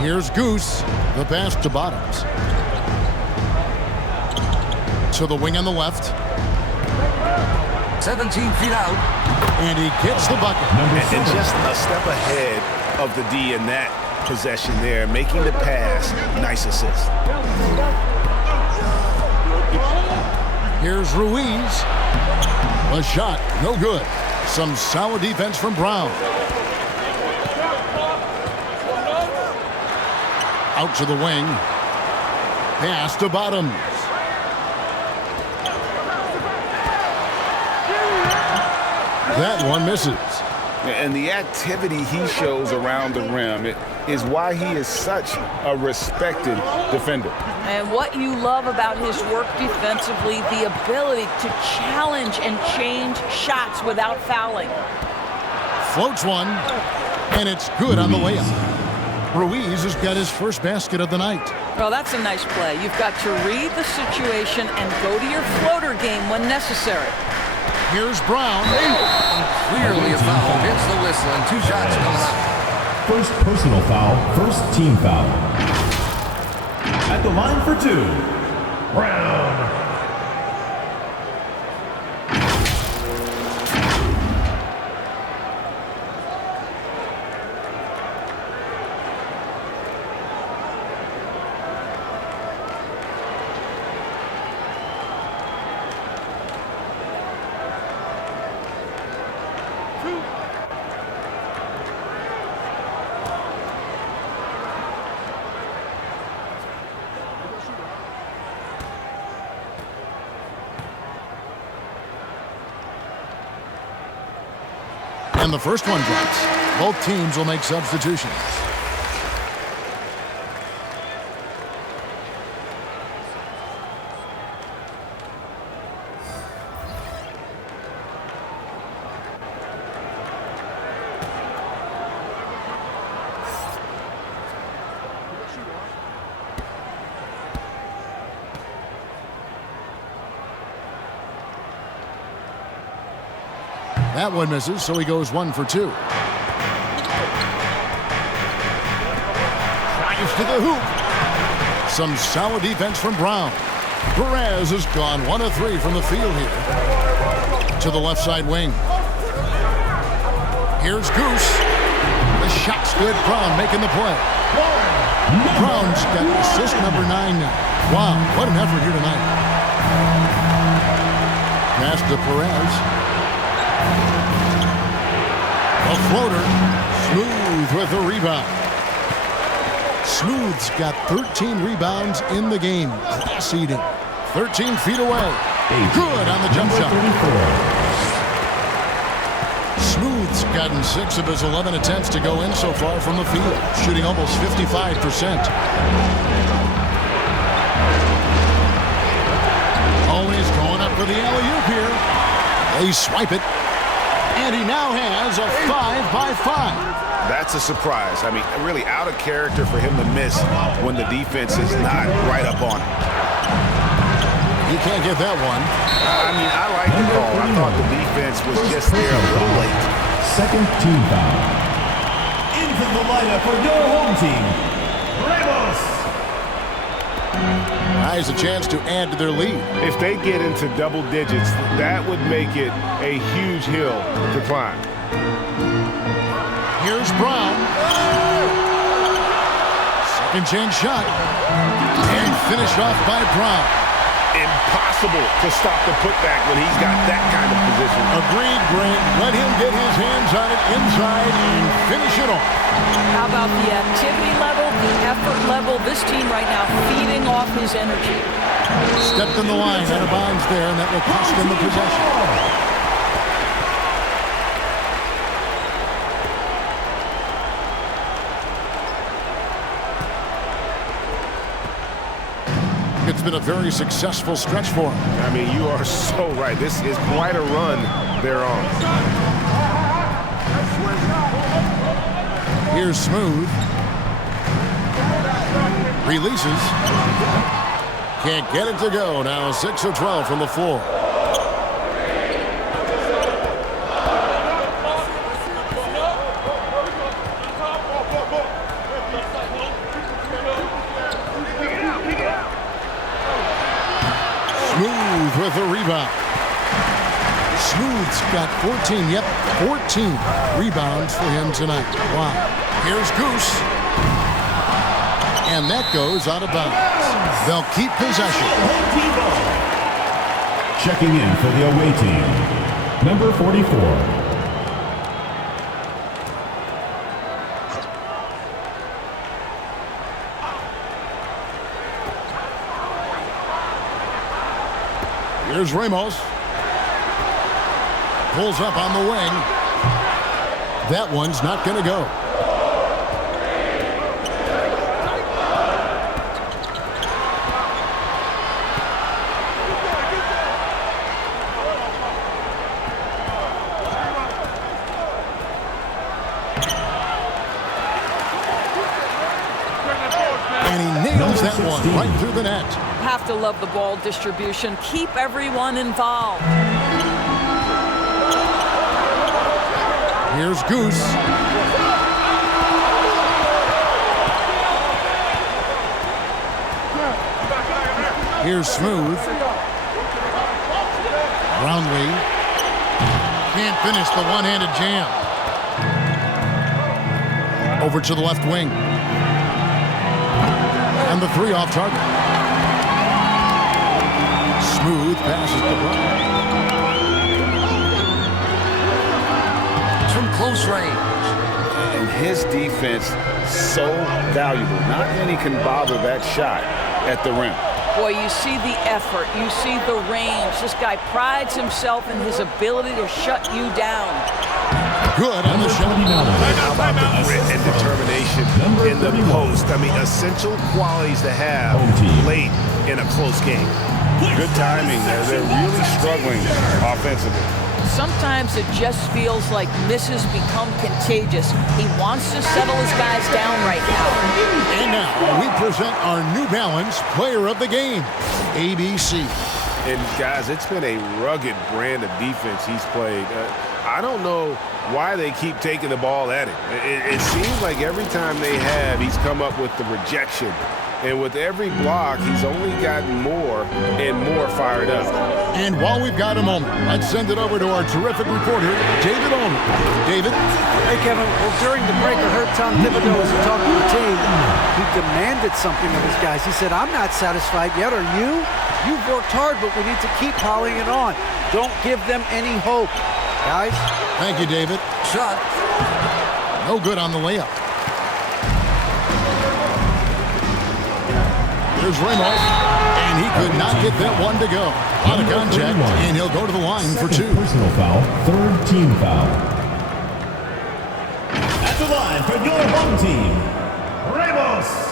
Here's Goose. The pass to Bottoms. To the wing on the left. 17 feet out. And he gets the bucket. And just a step ahead of the D in that possession there, making the pass. Nice assist. Here's Ruiz. A shot, no good. Some solid defense from Brown. Out to the wing. Pass to Bottoms. That one misses. And the activity he shows around the rim is why he is such a respected defender. And what you love about his work defensively, the ability to challenge and change shots without fouling. Floats one, and it's good on the layup. Ruiz has got his first basket of the night. Well, that's a nice play. You've got to read the situation and go to your floater game when necessary. Here's Brown. Clearly a foul. Hits the whistle and 2 shots coming up. First personal foul, first team foul. At the line for 2, Brown. And the first one drops. Both teams will make substitutions. That one misses, so he goes 1 for 2. Drives to the hoop. Some solid defense from Brown. Perez has gone 1 of 3 from the field here. To the left side wing. Here's Goose. The shot's good. Brown making the play. Brown's got assist number 9 now. Wow, what an effort here tonight. Pass to Perez. A floater. Smooth with the rebound. Smooth's got 13 rebounds in the game. Class eating. 13 feet away. Good on the jump shot. Smooth's got gotten 6 of his 11 attempts to go in so far from the field, shooting almost 55%. Always going up for the alley-oop here. They swipe it. And he now has a 5-by-5. That's a surprise. I mean, really out of character for him to miss when the defense is not right up on him. You can't get that one. I mean, I like the call. I thought the defense was just there a little late. Second team foul. Into the lineup for your home team, Ramos. Now has a chance to add to their lead. If they get into double digits, that would make it a huge hill to climb. Here's Brown. Second chance shot. And finished off by Brown. Impossible to stop the putback when he's got that kind of position. Agreed, Greg. Let him get his hands on it inside and finish it off. How about the activity level, the effort level? This team right now feeding off his energy. Stepped in the line, out of bounds there, and that will cost them the possession. It's been a very successful stretch for him. I mean, you are so right. This is quite a run they're on. Here's Smooth. Releases. Can't get it to go. Now 6 of 12 from the floor. With a rebound. Smooth's got 14. Yep, 14 rebounds for him tonight. Wow. Here's Goose. And that goes out of bounds. They'll keep possession. Checking in for the away team, number 44. Here's Ramos. Pulls up on the wing. That one's not going to go. And he nails that one right through the net. Have to love the ball distribution. Keep everyone involved. Here's Goose. Here's Smooth. Brownlee. Can't finish the one-handed jam. Over to the left wing. And the 3 off target. Smooth passes the ball. From close range. And his defense so valuable. Not many can bother that shot at the rim. Boy, you see the effort. You see the range. This guy prides himself in his ability to shut you down. Good on the shot. How about the grit and determination in the post? I mean, essential qualities to have late in a close game. Good timing there. They're really struggling offensively. Sometimes it just feels like misses become contagious. He wants to settle his guys down right now. And now we present our New Balance Player of the Game, ABC. And guys, it's been a rugged brand of defense he's played. I don't know why they keep taking the ball at him. It seems like every time they have, he's come up with the rejection. And with every block, he's only gotten more and more fired up. And while we've got a moment, let's send it over to our terrific reporter, David Olney. David? Hey, Kevin. Well, during the break, I heard Tom Thibodeau as he talked to the team. He demanded something of his guys. He said, I'm not satisfied yet. Are you? You've worked hard, but we need to keep piling it on. Don't give them any hope. Guys? Thank you, David. Shot. No good on the layup. Here's Ramos, and he could not get that one to go. Out of contact, and he'll go to the line for 2. Personal foul, 3rd team foul. line for your home team, Ramos.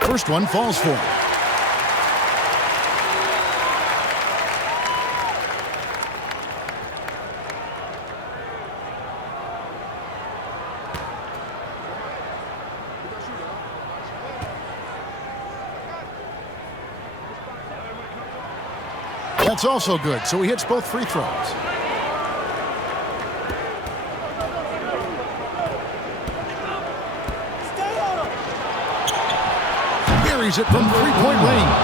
First one falls for him. That's also good, so he hits both free throws. Buries it from three-point range.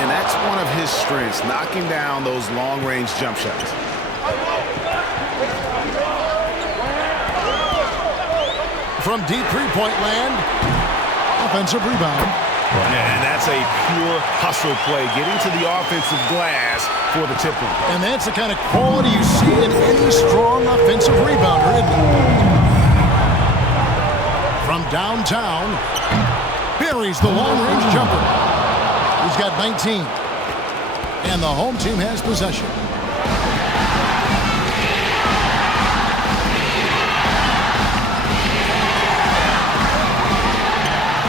And that's one of his strengths, knocking down those long-range jump shots. From deep three-point land, offensive rebound. And that's a pure hustle play, getting to the offensive glass for the tip-in. And that's the kind of quality you see in any strong offensive rebounder, isn't it? From downtown, buries the long-range jumper. He's got 19. And the home team has possession.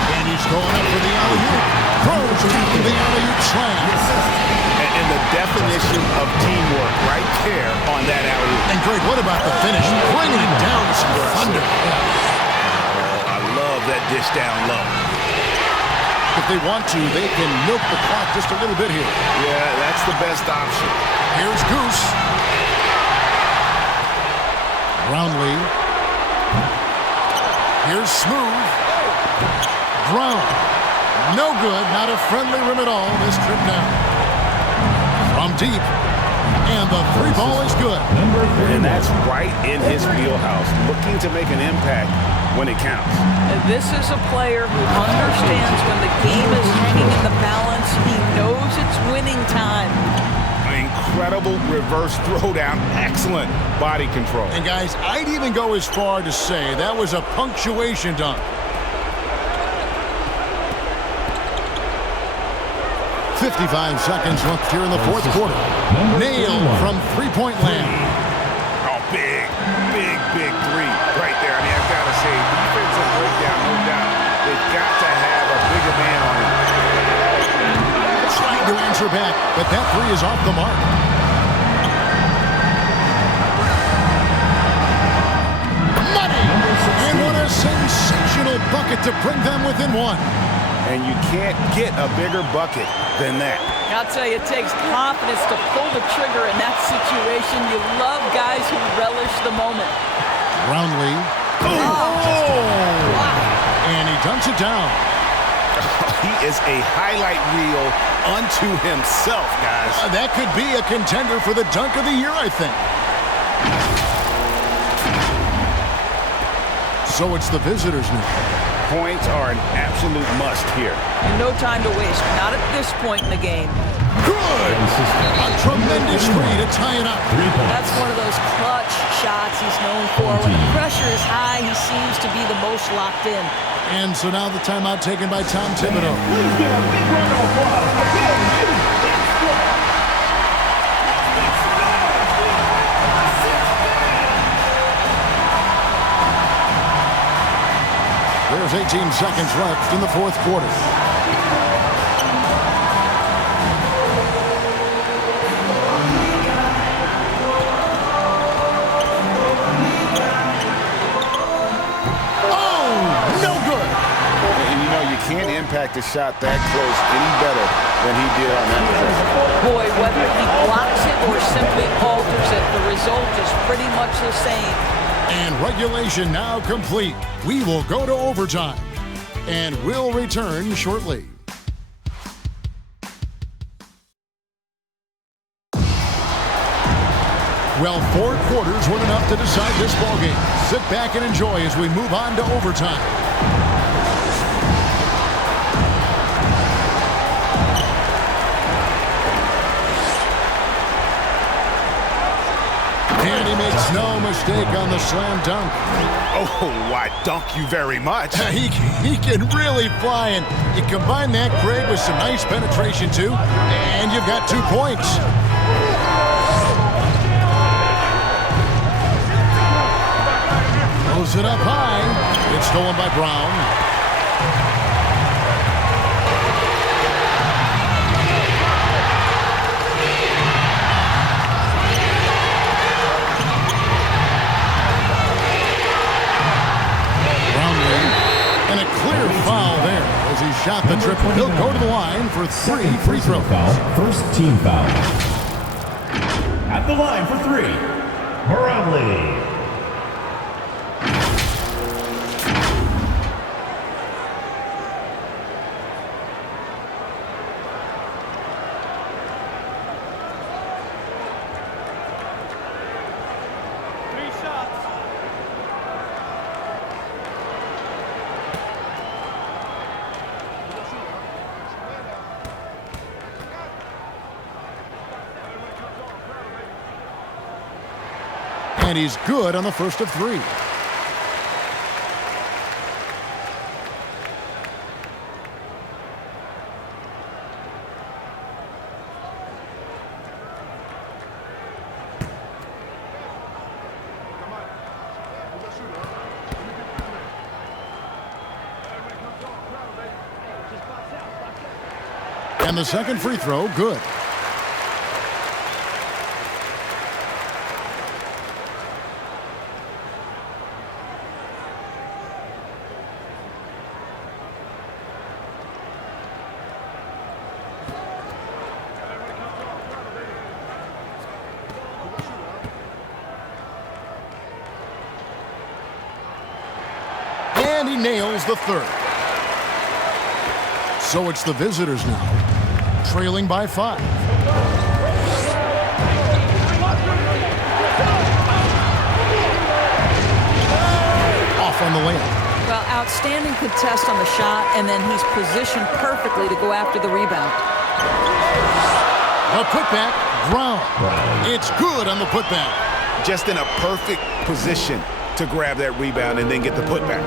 And he's going up for the alley-oop. Throws around the alley-oop slam. And the definition of teamwork right there on that alley-oop. And Greg, what about the finish? Bringing it down with some thunder. Oh, I love that dish down low. If they want to, they can milk the clock just a little bit here. Yeah, that's the best option. Here's Goose. Brownlee. Here's Smooth. Brown. No good. Not a friendly rim at all this trip down. From deep. And the three ball is good. And that's right in his wheelhouse. Looking to make an impact when it counts. And this is a player who understands when the game is hanging in the balance. He knows it's winning time. Incredible reverse throwdown. Excellent body control. And guys, I'd even go as far to say that was a punctuation dunk. 55 seconds left here in the fourth quarter. Nailed from three-point land. Oh, big three right there. I mean, I've got to say, defensive breakdown, no doubt. They've got to have a bigger man on him. Trying to answer back, but that three is off the mark. Money! And what a sensational bucket to bring them within one. And you can't get a bigger bucket than that. I'll tell you, it takes confidence to pull the trigger in that situation. You love guys who relish the moment. Brownlee. And he dunks it down. He is a highlight reel unto himself, guys. That could be a contender for the dunk of the year, I think. So it's the visitors now. Points are an absolute must here. And no time to waste. Not at this point in the game. Good! A tremendous three to tie it up. That's one of those clutch shots he's known for. When the pressure is high, he seems to be the most locked in. And so now the timeout taken by Tom Thibodeau. Please give a big round of applause for Philippine Team. There's 18 seconds left in the fourth quarter. Can't impact a shot that close any better than he did on that possession. Boy, whether he blocks it or simply alters it, the result is pretty much the same. And regulation now complete. We will go to overtime. And we'll return shortly. Well, 4 quarters weren't enough to decide this ballgame. Sit back and enjoy as we move on to overtime. And he makes no mistake on the slam dunk. Oh, I dunk you very much. He can really fly, and you combine that, Craig, with some nice penetration, too, and you've got 2 points. Throws it up high. It's stolen by Brown. And a clear foul there as he shot the triple. He'll go to the line for 3 free throws. First team foul. At the line for 3, Barangay. And he's good on the first of 3. And the second free throw, good. And he nails the third. So it's the visitors now, trailing by 5. Off on the layup. Well, outstanding contest on the shot, and then he's positioned perfectly to go after the rebound. A putback, Brown. It's good on the putback. Just in a perfect position to grab that rebound and then get the putback.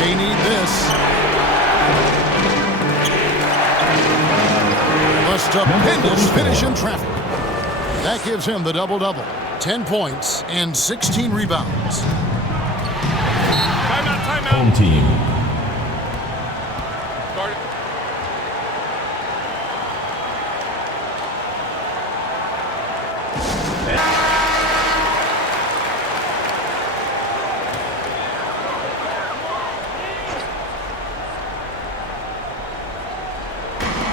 They need this. A stupendous finish in traffic. That gives him the double-double. 10 points and 16 rebounds. Timeout. Home team. Start it.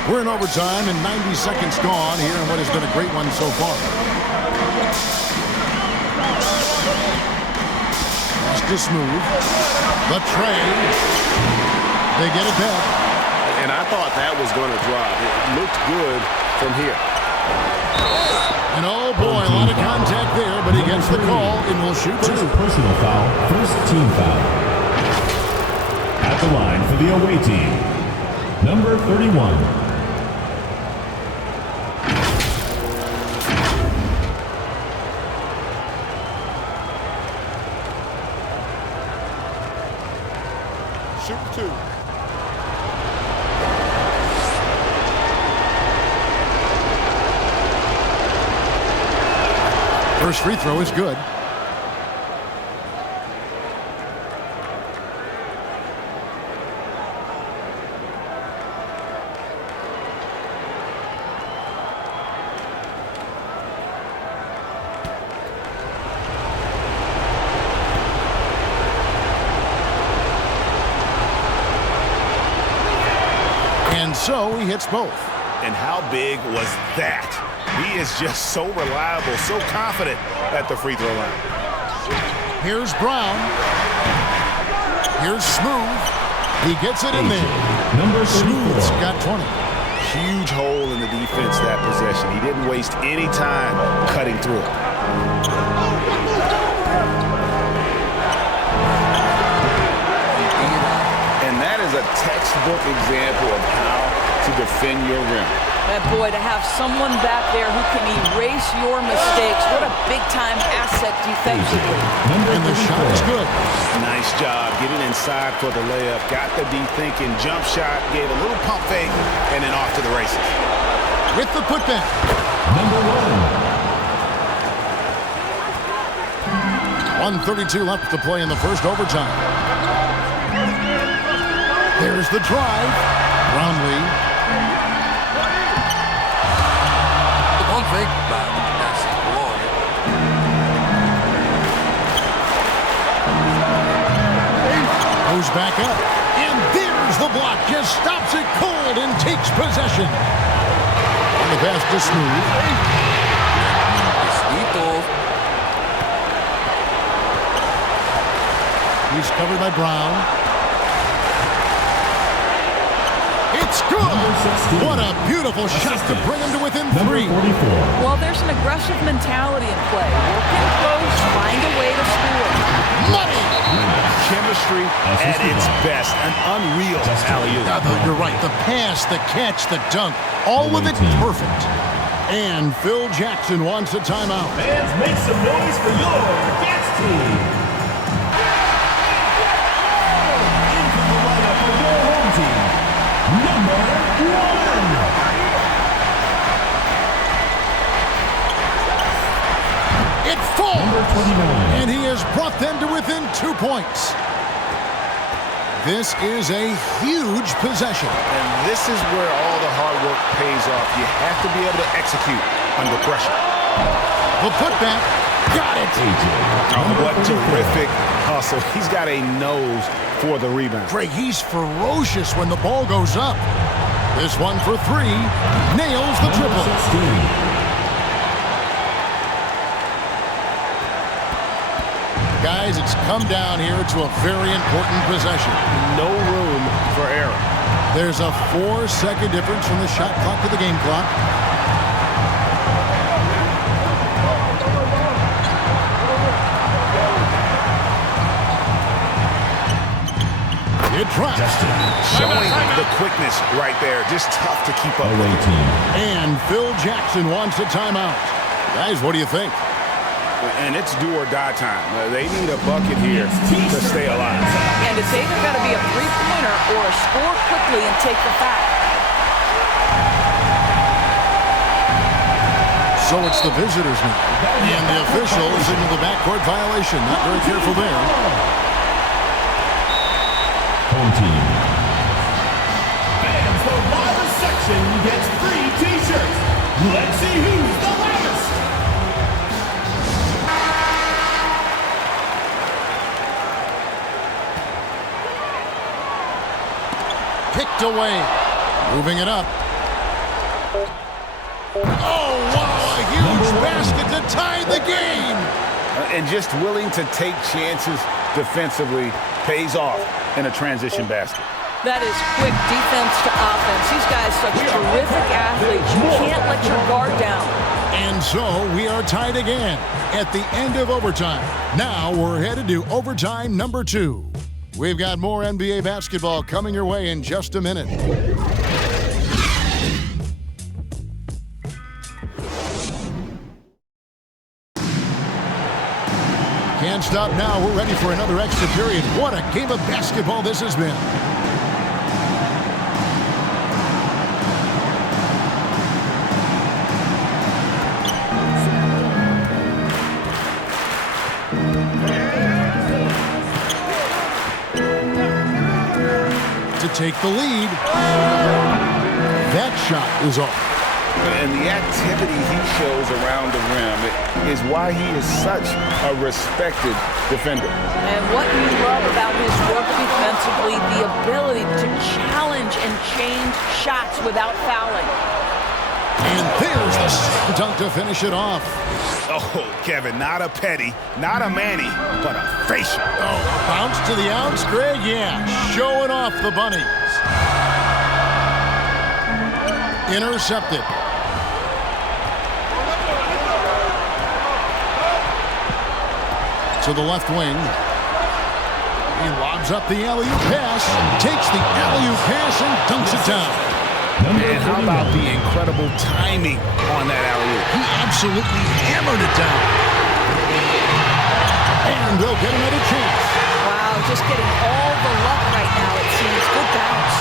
We're in overtime and 90 seconds gone here in what has been a great one so far. Pass to Smooth. The tray. They get it back. And I thought that was going to drop. It looked good from here. And oh boy, a lot of contact there, but he gets the call and will shoot 2. Personal foul, first team foul. At the line for the away team, number 31. Shoot 2. First free throw is good. And so he hits both. And how big was that? He is just so reliable, so confident at the free throw line. Here's Brown. Here's Smooth. He gets it in there. Number 34. Smooth's got 20. Huge hole in the defense that possession. He didn't waste any time cutting through it. And that is a textbook example of how to defend your rim. And boy, to have someone back there who can erase your mistakes, what a big-time asset defensively. And the shot is good. Nice job getting inside for the layup. Got to be thinking jump shot, gave a little pump fake, and then off to the races. With the putback. Number 1:32 left to play in the first overtime. There's the drive. Brownlee. One fake, but that's it. Goes back up. And there's the block. Just stops it cold and takes possession. And the pass to Smooth. He's covered by Brown. It's good! What a beautiful shot to bring him to within 3. Well, there's an aggressive mentality in play. Working close, find a way to score. Money! Chemistry at its best. An unreal alley-oop. You're right. The pass, the catch, the dunk. All of it perfect. And Phil Jackson wants a timeout. Fans, make some noise for your Gats team. It falls, and he has brought them to within 2 points. This is a huge possession. And this is where all the hard work pays off. You have to be able to execute under pressure. The putback, got it. Oh, what terrific hustle. He's got a nose for the rebound. Greg, he's ferocious when the ball goes up. This one for 3, nails the triple. Guys, it's come down here to a very important possession. No room for error. There's a 4-second difference from the shot clock to the game clock. It drops. Showing the quickness right there. Just tough to keep up with. And Phil Jackson wants a timeout. Guys, what do you think? And it's do or die time. They need a bucket here to stay alive. And it's either got to be a three-pointer or a score quickly and take the foul. So it's the visitors now. And the official is into the backcourt violation. Not very careful there. Home team. Fans, the loudest section gets free t-shirts. Let's see who's the loudest. Picked away. Moving it up. Oh, wow, a huge basket to tie the game. And just willing to take chances defensively pays off in a transition basket. That is quick defense to offense. These guys such terrific athletes. You can't let your guard down. And so we are tied again at the end of overtime. Now we're headed to overtime number 2. We've got more NBA basketball coming your way in just a minute. Can't stop now. We're ready for another extra period. What a game of basketball this has been. To take the lead. That shot is off. And the activity he shows around the rim is why he is such a respected defender. And what you love about his work defensively, the ability to challenge and change shots without fouling. And there's the dunk to finish it off. Oh, Kevin, not a petty, not a Manny, but a facial. Oh, bounce to the outs, Greg? Yeah, showing off the bunnies. Intercepted. To the left wing. He lobs up the alley-oop pass, takes the alley-oop pass and dunks it down. And how about the incredible timing on that alley-oop? He absolutely hammered it down. And they'll get another chance. Wow, just getting all the luck right now, it seems. Good bounce.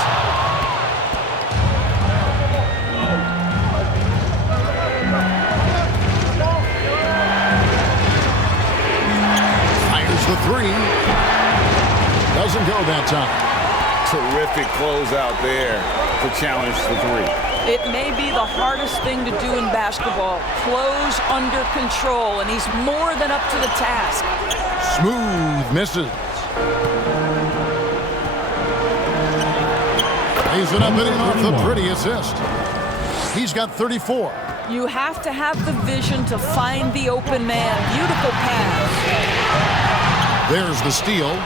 Fires the three. Doesn't go that time. Terrific closeout there to challenge the three. It may be the hardest thing to do in basketball. Close under control, and he's more than up to the task. Smooth misses. Lays it up and in off the pretty assist. He's got 34. You have to have the vision to find the open man. Beautiful pass. There's the steal.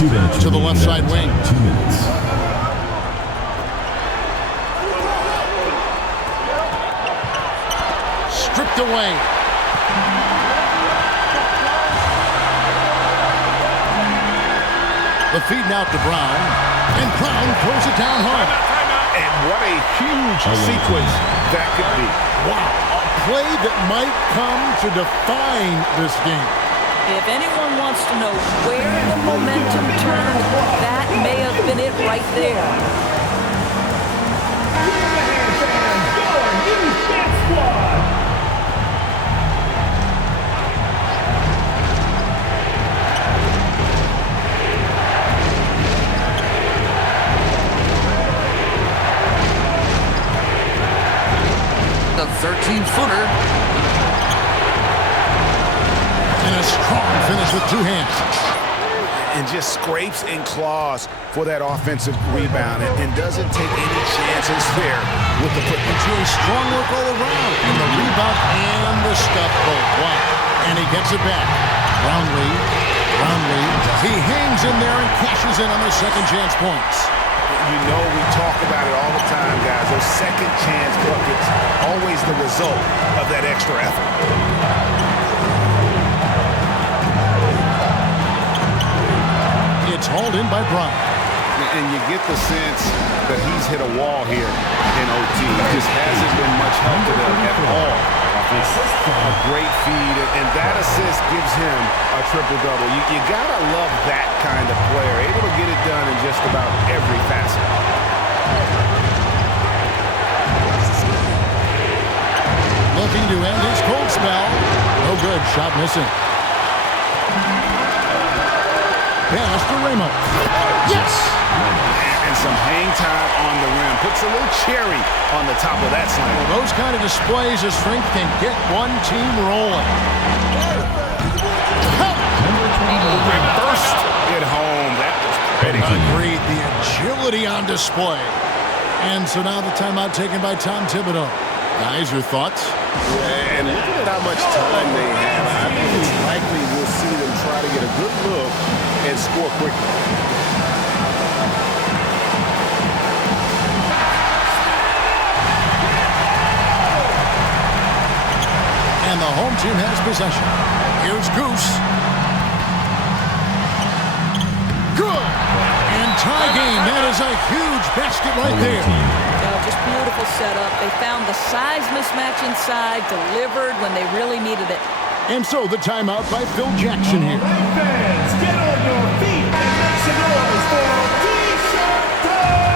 To the left side wing. 2 minutes. Stripped away. The feed now to Brown. And Brown throws it down hard. And what a huge sequence that could be. Wow. A play that might come to define this game. If anyone wants to know where the momentum turned, that may have been it right there. The 13-footer. And a strong finish with 2 hands. And just scrapes and claws for that offensive rebound and doesn't take any chances there with the football. It's really strong work all around. And the rebound and the stuff both. Wow. And he gets it back. Brownlee. He hangs in there and cashes in on the second chance points. You know we talk about it all the time, guys. Those second chance buckets, always the result of that extra effort. It's hauled in by Brown. And you get the sense that he's hit a wall here in OT. It just hasn't been much help to them at all. A great feed, and that assist gives him a triple-double. You gotta love that kind of player, able to get it done in just about every facet. Looking to end his cold spell. No good, shot missing. Pass to Ramos. Yes! And some hang time on the rim. Puts a little cherry on the top of that slam. Well, those kind of displays of strength can get one team rolling. Reversed it home. That was pretty. Agreed. The agility on display. And so now the timeout taken by Tom Thibodeau. Guys, your thoughts? Yeah, and looking at how much time they have, I think it's likely we'll see them try to get a good look and score quickly. And the home team has possession. Here's Goose. Good. And tie game. That is a huge basket right there. Just beautiful setup. They found the size mismatch inside, delivered when they really needed it. And so the timeout by Phil Jackson here. All right, fans, get on your feet and make some noise for T-shirt time!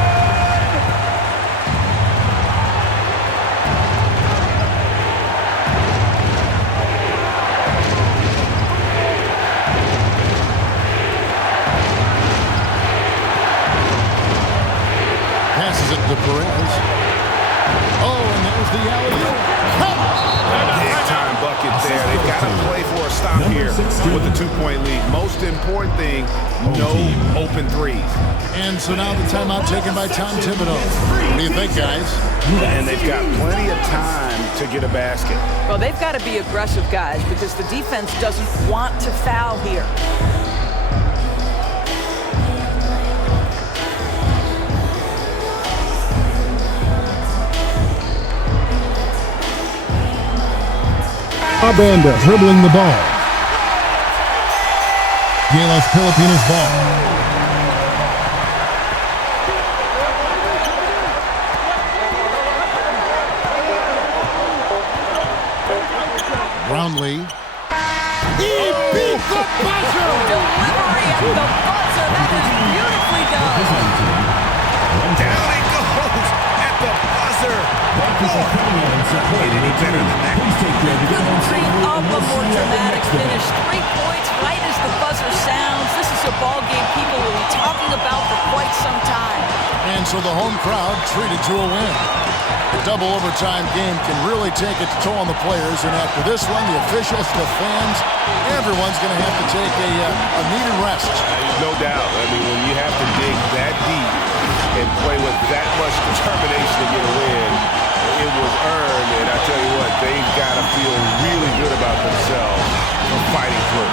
Passes it to Perez. Oh, and that was the alley-oop. Big-time bucket there. They've got to play for a stop here with the 2-point lead. Most important thing, no open threes. And so now the timeout taken by Tom Thibodeau. What do you think, guys? And they've got plenty of time to get a basket. Well, they've got to be aggressive, guys, because the defense doesn't want to foul here. Banda dribbling the ball. GILAS Pilipinas ball. Brownlee. He beat the buzzer! Delivery at the buzzer. That is beautifully done. Down it goes at the buzzer. Any better than that? Couldn't dream of a more dramatic finish. 3 points right as the buzzer sounds. This is a ball game people will be talking about for quite some time. And so the home crowd treated to a win. A double overtime game can really take its toll on the players, and after this one, the officials, the fans, everyone's going to have to take a needed rest. No doubt. I mean, when you have to dig that deep and play with that much determination to get a win, it was earned, and I tell you what, they've got to feel really good about themselves for fighting through.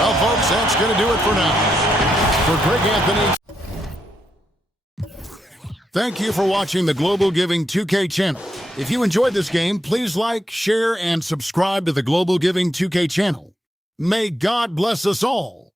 Well, folks, that's going to do it for now. For Greg Anthony, thank you for watching the Global Giving 2K channel. If you enjoyed this game, please like, share, and subscribe to the Global Giving 2K channel. May God bless us all.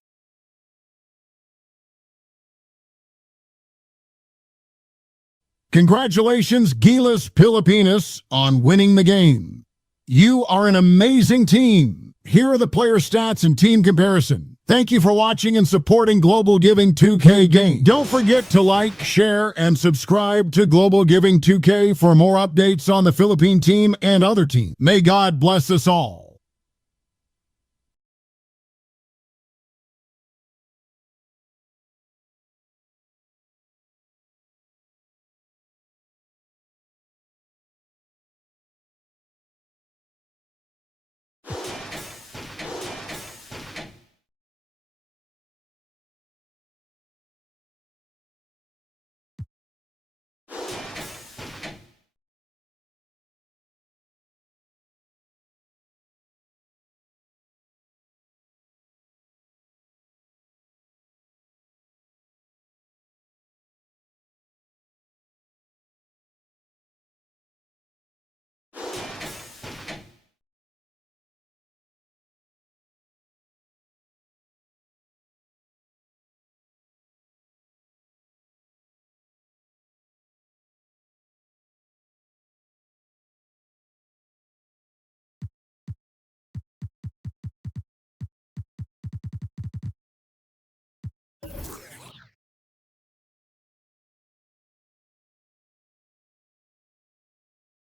Congratulations, GILAS Pilipinas, on winning the game. You are an amazing team. Here are the player stats and team comparison. Thank you for watching and supporting Global Giving 2K game. Don't forget to like, share, and subscribe to Global Giving 2K for more updates on the Philippine team and other teams. May God bless us all.